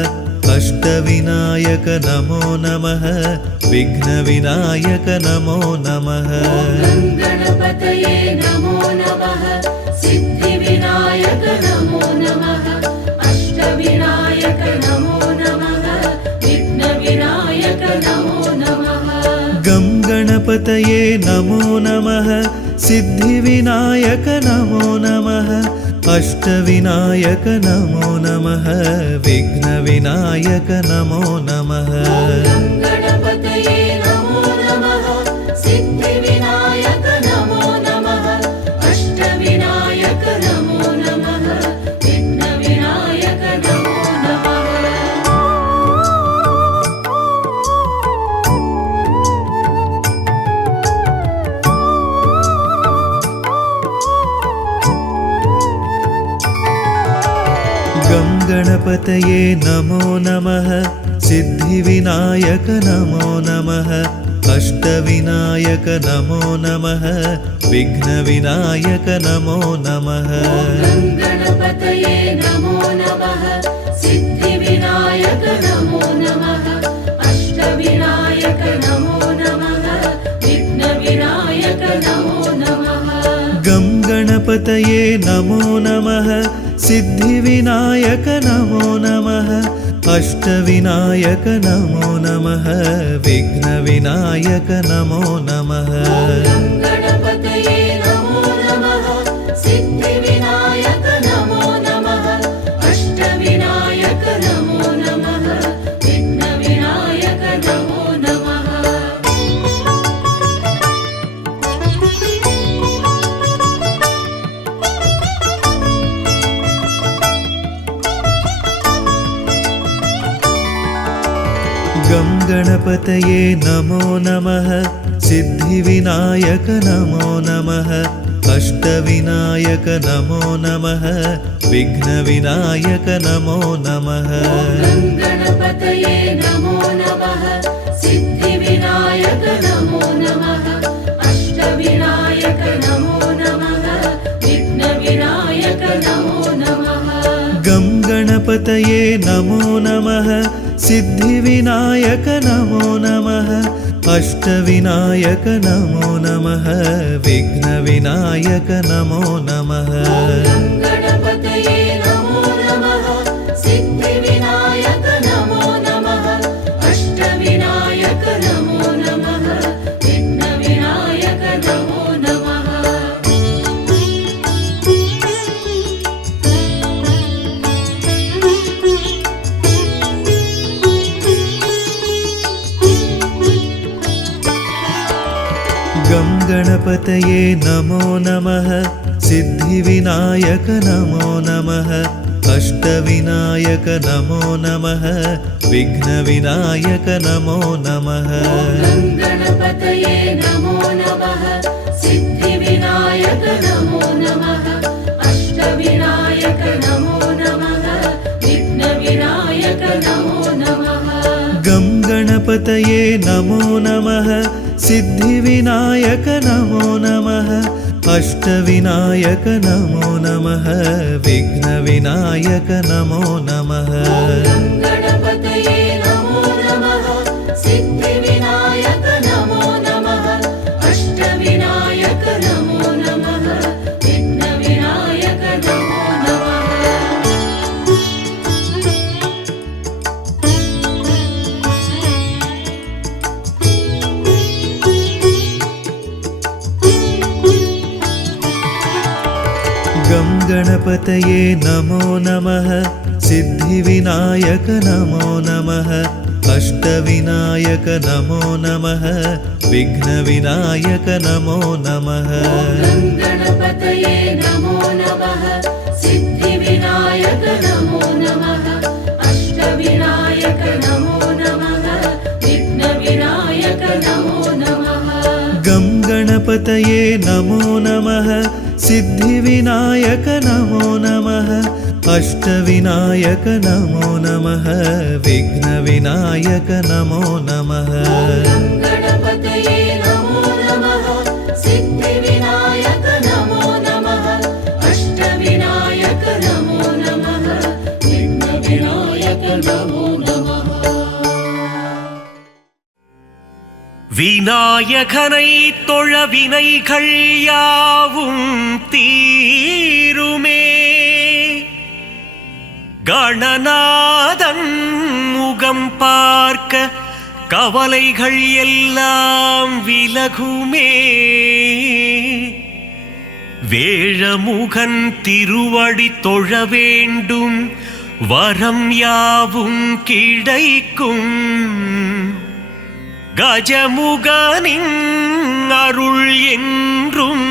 अष्टविनायक नमो नमः विघ्नविनायक नमो नमः गणपतये नमो नमः सिद्धिविनायक नमो नमः अष्टविनायक नमो नमः विघ्नविनायक नमो नमः गं गणपतये नमो नमः सिद्धिविनायक नमो नमः अष्टविनायक नमो नमः विघ्नविनायक नमो नमः गणपतये नमो नमः सिद्धिविनायक नमो नमः अष्टविनायक नमो नमः विघ्नविनायक नमो नमः गं गणपतये नमो नमः सिद्धिविनायक नमो नमः अष्टविनायक नमो नमः विघ्नविनायक नमो नमः गणपतये नमो नमः सिद्धिविनायक नमो नमः अष्टविनायक नमो नमः विघ्नविनायक नमो नमः गं गणपतये नमो नमः सिद्धिविनायक नमो नमः अष्टविनायक नमो नमः विघ्नविनायक नमो नमः गणपतये नमो नमः सिद्धिविनायक नमो नमः अष्टविनायक नमो नमः विघ्नविनायक नमो नमः गं गणपतये नमो नमः सिद्धिविनायक नमो नमः अष्टविनायक नमो नमः विघ्नविनायक नमो नमः गणपतये नमो नमः सिद्धिविनायक नमो नमः अष्टविनायक नमो नमः विघ्नविनायक नमो नमः गं गणपतये नमो नमः सिद्धिविनायक नमो नमः अष्टविनायक नमो नमः विघ्नविनायक नमो नमः गणपतये नमो नमः सिद्धिविनायक नमो नमः अष्टविनायक नमो नमः विघ्नविनायक नमो नमः गं गणपतये नमो नमः सिद्धिविनायक नमो नमः अष्टविनायक नमो नमः विघ्नविनायक नमो नमः गणपतये नमो नमः सिद्धिविनायक नमो नमः अष्टविनायक नमो नमः विघ्नविनायक नमो नमः गं गणपतये नमो नमः सिद्धिविनायक नमो नमः अष्टविनायक नमो नमः विघ्नविनायक नमो नमः गणपतये नमो नमः सिद्धिविनायक नमो नमः अष्टविनायक नमो नमः विघ्नविनायक नमो नमः गं गणपतये नमो नमः सिद्धिविनायक नमो नमः अष्टविनायक नमो नमः विघ्नविनायक नमो नमः गणपतये नमो नमः सिद्धिविनायक नमो नमः अष्टविनायक नमो नमः विघ्नविनायक नमो नमः गं गणपतये नमो नमः सिद्धिविनायक नमो नमः अष्टविनायक नमो नमः विघ्नविनायक नमो नमः गणपतये नमो नमः सिद्धिविनायक नमो नमः விநாயகனை தொழ வினைகள் யாவும் தீருமே. கணநாதன் முகம் பார்க்க கவலைகள் எல்லாம் விலகுமே. வேழமுகன் திருவடி தொழ வேண்டும் வரம் யாவும் கிடைக்கும். கஜமுகனின் அருள் என்றும்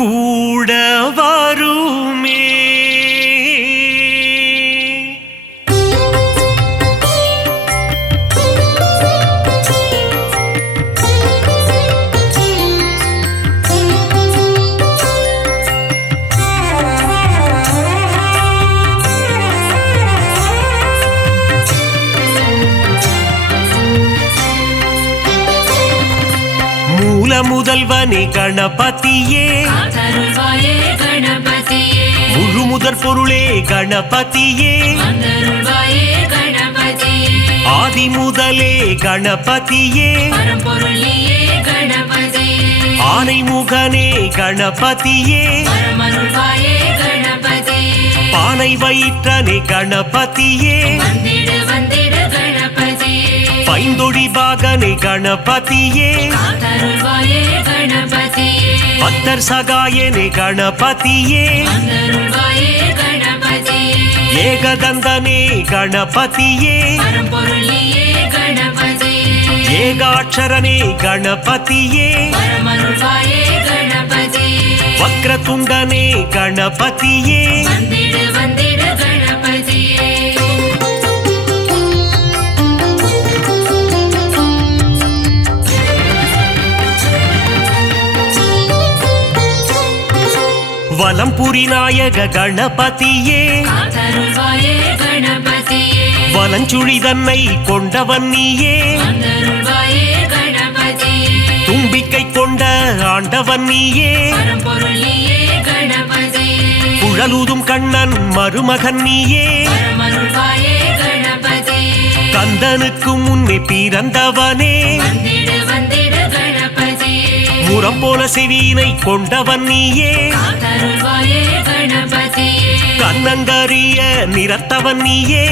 கூட வருமே. முதல்வனே கணபதியே, அருள்வாயே கணபதியே, முழு முதற் பொருளே கணபதியே, அருள்வாயே கணபதியே, ஆதி முதலே கணபதியே, பரம்பொருளியே கணபதியே, ஆனை முகனே கணபதியே, பரமருள்வாயே கணபதியே, பானை வயிற்றனே கணபதியே, வந்திடு வந்திடு கணபதியே, பைந்தொடி பாகனே கணபதியே, அருள்வாயே கணபதியே, பத்தர் சகாயனே கணபதியே, அருள்வாயே கணபதியே, ஏகதந்தனே கணபதியே, பரம்பொருளியே கணபதியே, ஏகாட்சரனே கணபதியே, பரமருள்வாயே கணபதியே, வக்ரதுண்டனே கணபதியே, வந்திடு வந்திடு கணபதியே. வலம்புரி நாயக கணபதியே, அருள்வாயே கணபதியே, வலஞ்சுழி தன்னை கொண்டவன் நீயே, அருள்வாயே கணபதியே, தும்பிக்கை கொண்ட ஆண்டவன் நீயே, பரம்பொருளியே கணபதியே, குழலூதும் கண்ணன் மருமகன் நீயே, பரமருள்வாயே கணபதியே, கந்தனுக்கு முன்னே பிறந்தவனே, வந்திடு வந்திடு கணபதியே, முரம் போல செவியினை கொண்டவன் நீயே, அருள்வாயே கணபதியே, கண்ணங்கரிய நிறத்தவன் நீயே,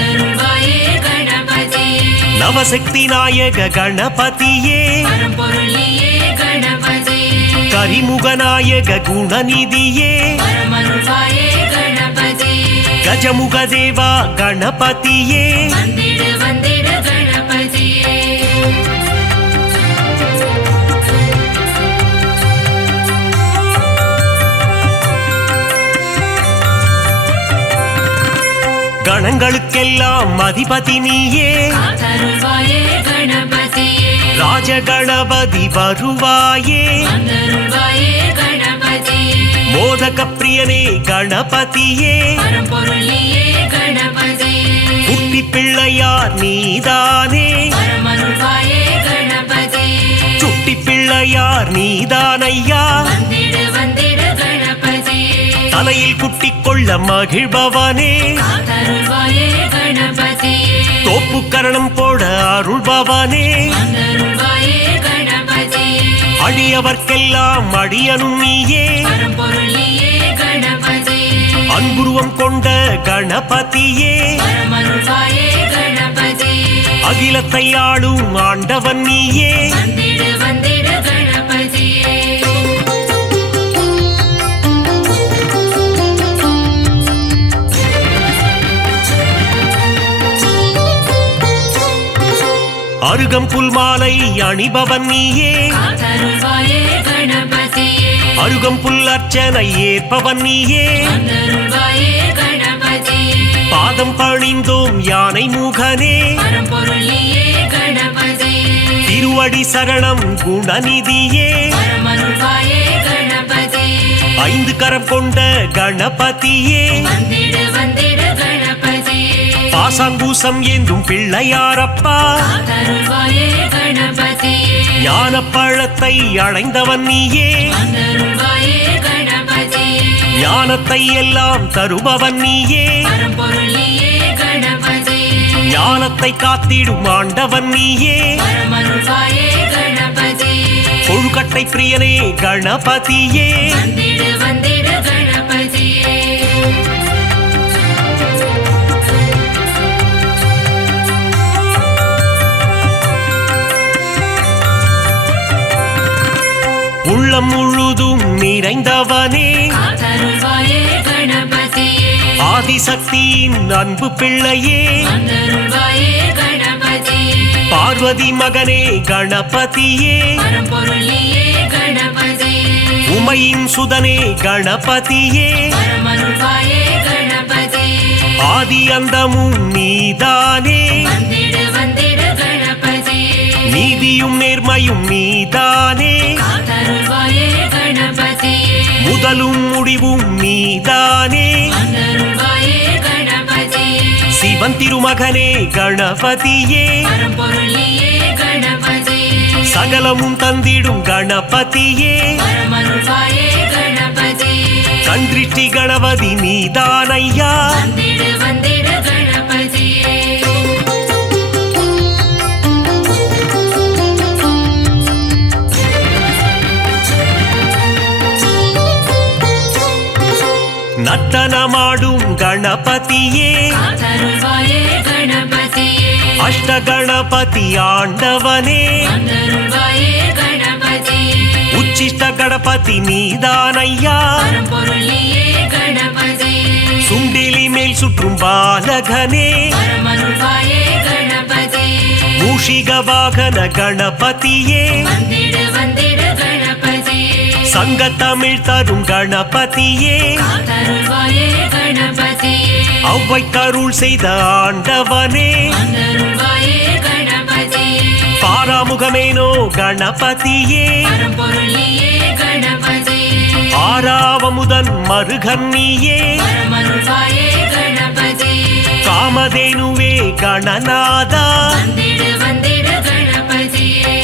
அருள்வாயே கணபதியே, நவசக்தி நாயக கணபதியே, பரம்பொருளியே கணபதியே, கரிமுகநாயக குணநிதியே, பரமருள்வாயே கணபதியே, கஜமுக தேவா கணபதியே, வந்திடு வந்திடு கணபதியே. கணங்களுக்கெல்லாம் அதிபதி நீயே, அருள்வாயே கணபதியே, ராஜகணபதி வருவாயே, அருள்வாயே கணபதியே, மோதக பிரியனே கணபதியே, பரம்பொருளியே கணபதியே, குட்டி பிள்ளையார் நீதானே, பரமருள்வாயே கணபதியே, சுட்டி பிள்ளையார் நீதானையா, வந்திடு வந்திடு கணபதியே, தலையில் குட்டி கொள்ள மகிழ்பவனே, அருள்வாயே கணபதியே, தோப்பு கரணம் போட அருள்பவனே, அருள்வாயே கணபதியே, அடியவர்க்கெல்லாம் அடியனும் நீயே, பரம்பொருளியே கணபதியே, அன்புருவம் கொண்ட கணபதியே, பரமருள்வாயே கணபதியே, அகிலத்தை ஆளும் ஆண்டவன் நீயே, வந்திடு வந்திடு கணபதியே. அருகம்புல் மாலை அணிபவன் நீயே, அருள்வாயே கணபதியே, அருகம்புல் அர்ச்சனை ஏற்பவன் நீயே, அருள்வாயே கணபதியே, பாதம் பணிந்தோம் யானை முகனே, பரம்பொருளியே கணபதியே, திருவடி சரணம் குணநிதியே, பரமருள்வாயே கணபதியே, ஐந்து கரம் கொண்ட கணபதியே, வந்திடு வந்திடு கணபதியே, பாசாங்கூசம் ஏந்தும் பிள்ளையாரப்பா, அருள்வாயே கணபதியே, ஞான பழத்தை அடைந்தவன் நீயே, அருள்வாயே கணபதியே, ஞானத்தை எல்லாம் தருபவன் நீயே, பரம்பொருளியே கணபதியே, ஞானத்தை காத்திடும் ஆண்டவன் நீயே வரமருள்வாயே கணபதியே கொழுக்கட்டை பிரியனே கணபதியே வந்திடு வந்திடு கணபதியே உள்ளம் முழுதும் நிறைந்தவனே காத்தருள்வாயே கணபதியே ஆதிசக்தியின் அன்பு பிள்ளையே வந்தருள்வாயே கணபதியே பார்வதி மகனே கணபதியே பரம்பொருளியே கணபதியே உமையின் சுதனே கணபதியே வரமருள்வாயே கணபதியே ஆதி அந்தமும் நீதானே வந்திடு வந்திடு கணபதியே நீதியும் நேர்மையும் நீதானே காத்தருள்வாயே கணபதியே முதலும் முடிவும் நீதானே வந்தருள்வாயே கணபதியே சிவன் திருமகனே கணபதியே பரம்பொருளியே கணபதியே சகலமும் தந்திடும் கணபதியே வரமருள்வாயே கணபதியே கண்திருஷ்டி கணபதி நீதானையா வந்திடு வந்திடு கணபதியே நர்த்தனமாடும் கணபதியே காத்தருள்வாயே கணபதியே அஷ்ட கணபதி ஆண்டவனே வந்தருள்வாயே கணபதியே உச்சிஷ்ட கணபதி நீதானையா பரம்பொருளியே கணபதியே சுண்டிலி மேல் சுற்றும் பாலகனே வரமருள்வாயே கணபதியே மூஷிக வாகன கணபதியே வந்திடு வந்திடு கணபதியே சங்க தமிழ் தரும் கணபதியே காத்தருள்வாயே கணபதியே அவ்வை கருள் செய்த ஆண்டவனே வந்தருள்வாயே கணபதியே பாராமுகமேனோ கணபதியே பரம்பொருளியே கணபதியே ஆறாவமுதன் மருகன் நீயே வரமருள்வாயே கணபதியே காமதேனுவே கணநாதா வந்திடு வந்திடு கணபதியே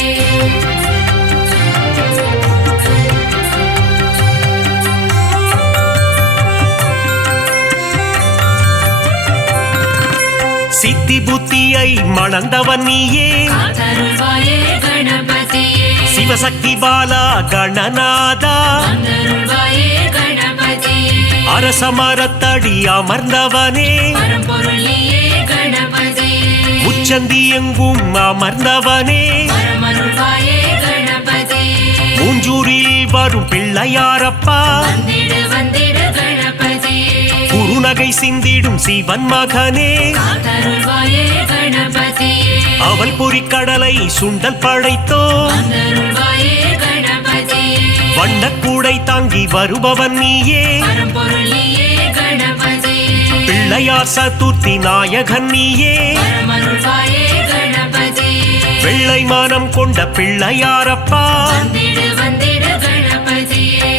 சித்தி புத்தியை மணந்தவன் நீயே காத்தருள்வாயே கணபதியே சிவசக்தி பாலா கணநாதா வந்தருள்வாயே கணபதியே அரச மரத்தடி அமர்ந்தவனே பரம்பொருளியே கணபதியே உச்சந்தி எங்கும் அமர்ந்தவனே வரமருள்வாயே கணபதியே மூஞ்சூரில் வரும் பிள்ளையாரப்பா வந்திடு வந்திடு கணபதியே குறுநகை சிந்திடும் சிவன் மகனே காத்தருள்வாயே கணபதியே அவள் பொறிக்கடலை சுண்டல் படைத்தோ வந்தருள்வாயே கணபதியே வண்ணக்கூடை தாங்கி வருபவன் நீயே பரம்பொருளியே கணபதியே பிள்ளையார் சதுர்த்தி நாயகன் நீயே வரமருள்வாயே கணபதியே வெள்ளை மானம் கொண்ட பிள்ளையாரப்பா வந்திடு வந்திடு கணபதியே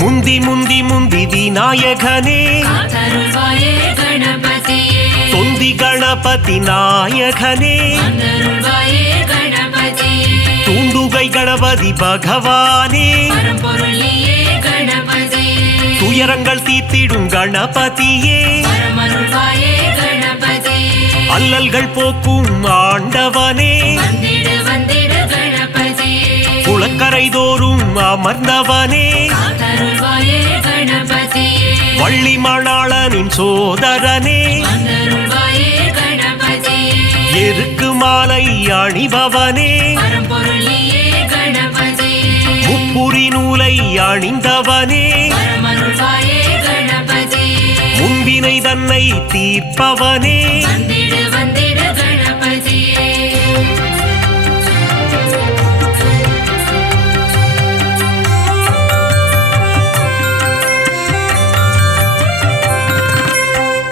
முந்தி முந்தி முந்தி விநாயகனே காத்தருள்வாயே கணபதியே தொந்தி கணபதி நாயகனே வந்தருள்வாயே கணபதியே தூண்டுகை கணபதி பகவானே பரம்பொருளியே கணபதியே துயரங்கள் தீர்த்திடும் கணபதியே வரமருள்வாயே கணபதியே அல்லல்கள் போக்கும் ஆண்டவனே வந்திடு வந்திடு கணபதியே குளக்கரை தோறும் அமர்ந்தவனே காத்தருள்வாயே கணபதியே வள்ளி மணாளனின் சோதரனே வந்தருள்வாயே கணபதியே எருக்கு மாலை அணிபவனே பரம்பொருளியே கணபதியே முப்புரி நூலை அணிந்தவனே வரமருள்வாயே கணபதியே முன்பினை தன்னை தீர்ப்பவனே வந்திடு வந்திடு கணபதியே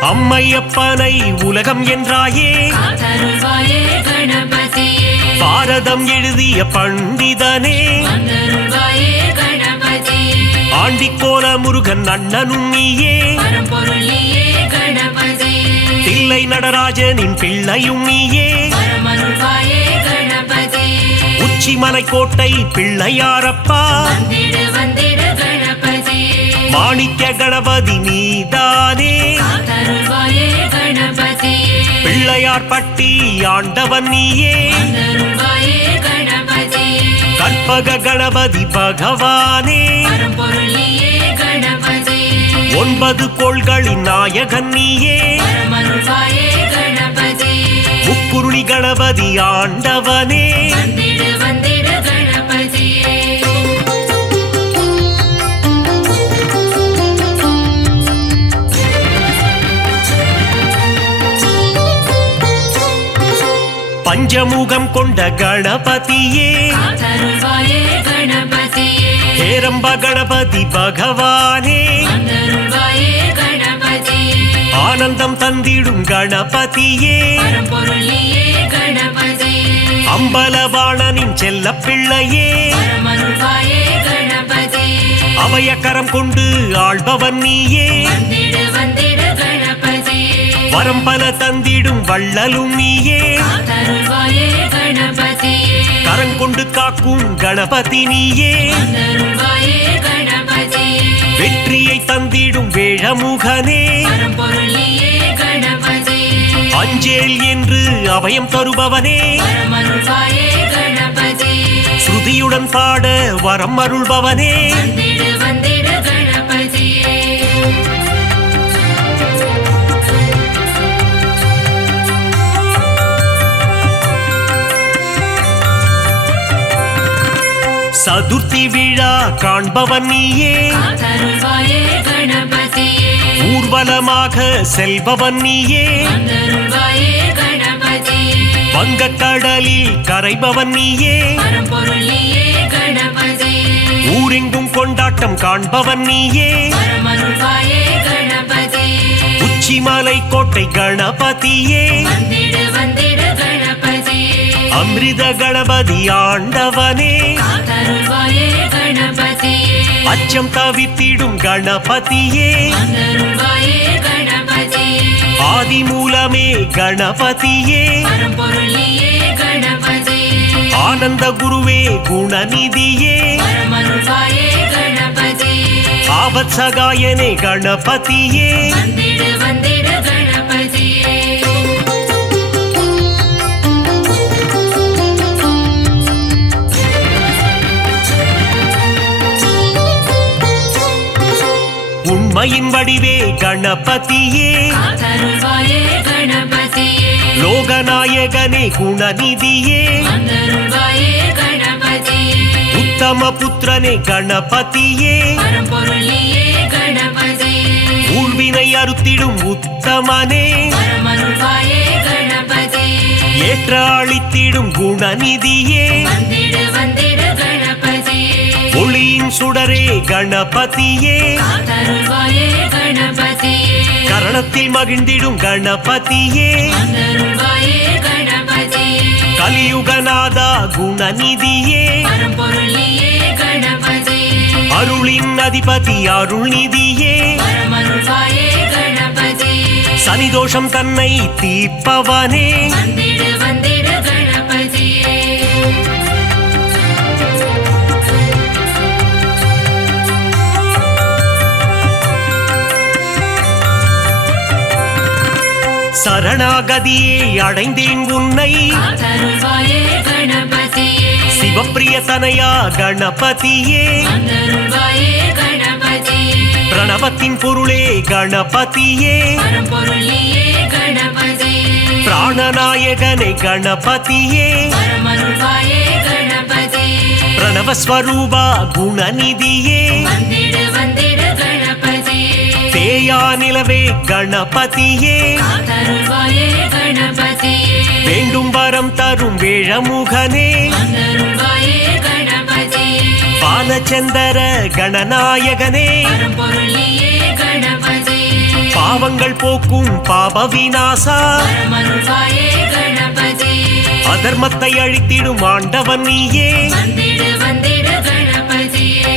அம்மையப்பனை உலகம் என்றாயே காத்தருள்வாயே கணபதியே பாரதம் எழுதிய பண்டிதனே வந்தருள்வாயே கணபதியே ஆண்டிக்கோல முருகன் அண்ணனும் நீயே பரம்பொருளியே கணபதியே தில்லை நடராஜனின் பிள்ளையும் நீயே வரமருள்வாயே கணபதியே உச்சிமலை கோட்டை பிள்ளையாரப்பா வந்திடு வந்திடு கணபதியே மாணிக்க கணபதி நீதானே காத்தருள்வாயே கணபதியே பிள்ளையார் பட்டி ஆண்டவன் நீயே வந்தருள்வாயே கணபதியே கற்பக கணபதி பகவானே பரம்பொருள் நீயே கணபதியே 9 கோள்களின் நாயகன் நீயே பரமருள்வாயே கணபதியே முக்குருளி கணபதி ஆண்டவனே வந்திடு வந்திடு கணபதியே பஞ்சமுகம் கொண்ட கணபதியே காத்தருள்வாயே கணபதியே ஹேரம்ப கணபதி பகவானே வந்தருள்வாயே கணபதியே ஆனந்தம் தந்திடும் கணபதியே பரம்பொருள் நீயே கணபதியே அம்பலவாணனின் செல்ல பிள்ளையே பரமருள்வாயே கணபதியே அபயக்கரம் கொண்டு ஆள்பவன் நீயே வந்திடு வந்திடு கணபதியே வரம் பல தந்திடும் வள்ளலும் நீயே காத்தருள்வாயே கணபதியே கரங்கொண்டு காக்கும் கணபதி நீயே வந்தருள்வாயே கணபதியே வெற்றியை தந்திடும் வேழமுகனே பரம்பொருள் நீயே கணபதியே அஞ்சேல் என்று அபயம் தருபவனே பரமருள்வாயே கணபதியே ஸ்ருதியுடன் பாட வரம் அருள்பவனே வந்திடு வந்திடு கணபதியே சதுர்த்தி விழா காண்பவன் நீயே காத்தருள்வாயே கணபதியே ஊர்வலமாக செல்பவன் நீயே வந்தருள்வாயே கணபதியே வங்கக்கடலில் கரைபவன் நீயே பரம்பொருள் நீயே கணபதியே ஊரெங்கும் கொண்டாட்டம் காண்பவன் நீயே பரமருள்வாயே கணபதியே உச்சிமலை கோட்டை கணபதியே வந்திடு வந்திடு கணபதியே அமிர்த கணபதி ஆண்டவனே காத்தருள்வாயே கணபதியே அச்சம் தவித்திடும் கணபதியே வந்தருள்வாயே கணபதியே ஆதி மூலமே கணபதியே பரம்பொருள் நீயே கணபதியே ஆனந்த குருவே குணநிதியே பரமருள்வாயே கணபதியே ஆபத் சகாயனே கணபதியே வந்திடு வந்திடு கணபதியே உண்மையின் வடிவே கணபதியே காத்தருள்வாயே கணபதியே லோகநாயகனே குணநிதியே வந்தருள்வாயே கணபதியே உத்தம புத்திரனே கணபதியே பரம்பொருள் நீயே கணபதியே ஊழ்வினை அறுத்திடும் உத்தமனே பரமருள்வாயே கணபதியே ஏற்ற அளித்திடும் குணநிதியே வந்திடு வந்திடு கணபதியே ஒளியின் சுடரே கணபதியே காத்தருள்வாயே கணபதியே கரணத்தில் மகிழ்ந்திடும் கணபதியே வந்தருள்வாயே கணபதியே கலியுகநாதா குணநிதியே பரம்பொருள் நீயே கணபதியே அருளின் அதிபதி அருள்நிதியே பரமருள்வாயே கணபதியே சனிதோஷம் தன்னை தீர்ப்பவனே வந்திடு வந்திடு கணபதியே சரணாகதியே அடைந்தேன் உன்னை காத்தருள்வாயே கணபதியே சிவப்பிரிய தனையா கணபதியே வந்தருள்வாயே கணபதியே பிரணவத்தின் பொருளே கணபதியே பரம்பொருள் நீயே கணபதியே பிராணநாயகனே கணபதியே பரமருள்வாயே கணபதியே பிரணவஸ்வரூபா குணநிதியே வந்திடு வந்திடு கணபதியே தேயா நிலவே கணபதியே காத்தருள்வாயே கணபதியே வேண்டும் வரம் தரும் வேழமுகனே வந்தருள்வாயே கணபதியே பாலச்சந்தர கணநாயகனே பரம்பொருள் நீயே கணபதியே பாவங்கள் போக்கும் பாப விநாசா பரமருள்வாயே கணபதியே அதர்மத்தை அழித்திடும் ஆண்டவன் நீயே வந்திடு வந்திடு கணபதியே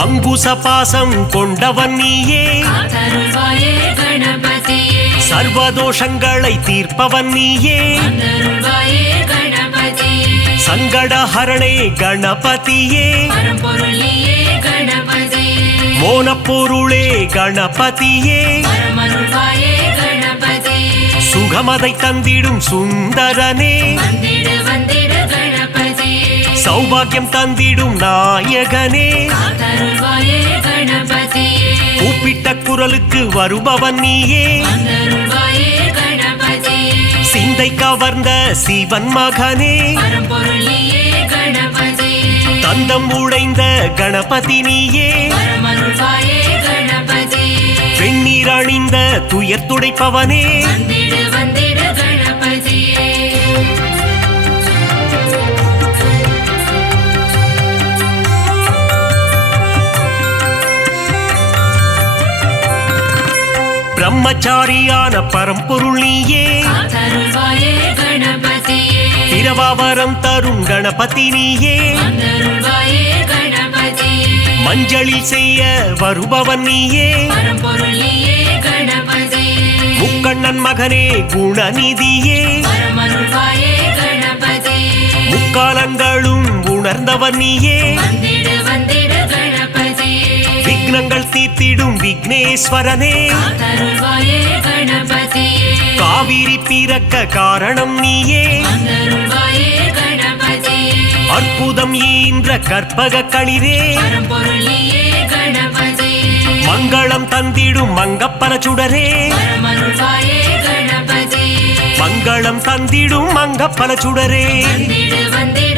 அங்குச பாசம் கொண்டவன் நீயே காத்தருள்வாயே கணபதியே சர்வதோஷங்களை தீர்ப்பவன் நீயே வந்தருள்வாயே கணபதியே சங்கடஹரணே கணபதியே பரம்பொருள் நீயே கணபதியே மோனப்பொருளே கணபதியே பரமருள்வாயே கணபதியே சுகமதை தந்திடும் சுந்தரனே வந்திடு வந்திடு கணபதியே சௌபாகியம் தந்திடும் நாயகனே காத்தருள்வாயே கணபதியே கூப்பிட்ட குரலுக்கு வருபவன் நீயே வந்தருள்வாயே கணபதியே சிந்தை கவர்ந்த சிவன் மகனே பரம்பொருள் நீயே கணபதியே தந்தம் உடைந்த கணபதி நீயே பரமருள்வாயே கணபதியே வெண்ணீர் அணிந்த துயர் துடைப்பவனே வந்திடு வந்திடு கணபதியே பிரம்மச்சாரியான பரம்பொருள் நீயே காத்தருள்வாயே கணபதியே பிரபாவரம் தரும் கணபதி நீயே வந்தருள்வாயே கணபதியே மஞ்சளில் செய்ய வருபவன் நீயே பரம்பொருள் நீயே கணபதியே முக்கண்ணன் மகனே குணநிதியே பரமருள்வாயே கணபதியே முக்காலங்களும் உணர்ந்தவன் நீயே வந்திடு வந்திடு கணபதியே விக்னங்கள் தீர்த்திடும் விக்னேஸ்வரனே காத்தருள்வாயே கணபதியே காவிரி பிறக்க காரணம் நீயே வந்தருள்வாயே கணபதியே அற்புதம் ஈன்ற கற்பக களிரே பரம்பொருள் நீயே கணபதியே மங்களம் தந்திடும் மங்கப்பன சுடரே பரமருள்வாயே கணபதியே மங்களம் தந்திடும் மங்கப்பன சுடரே வந்திடு வந்திடு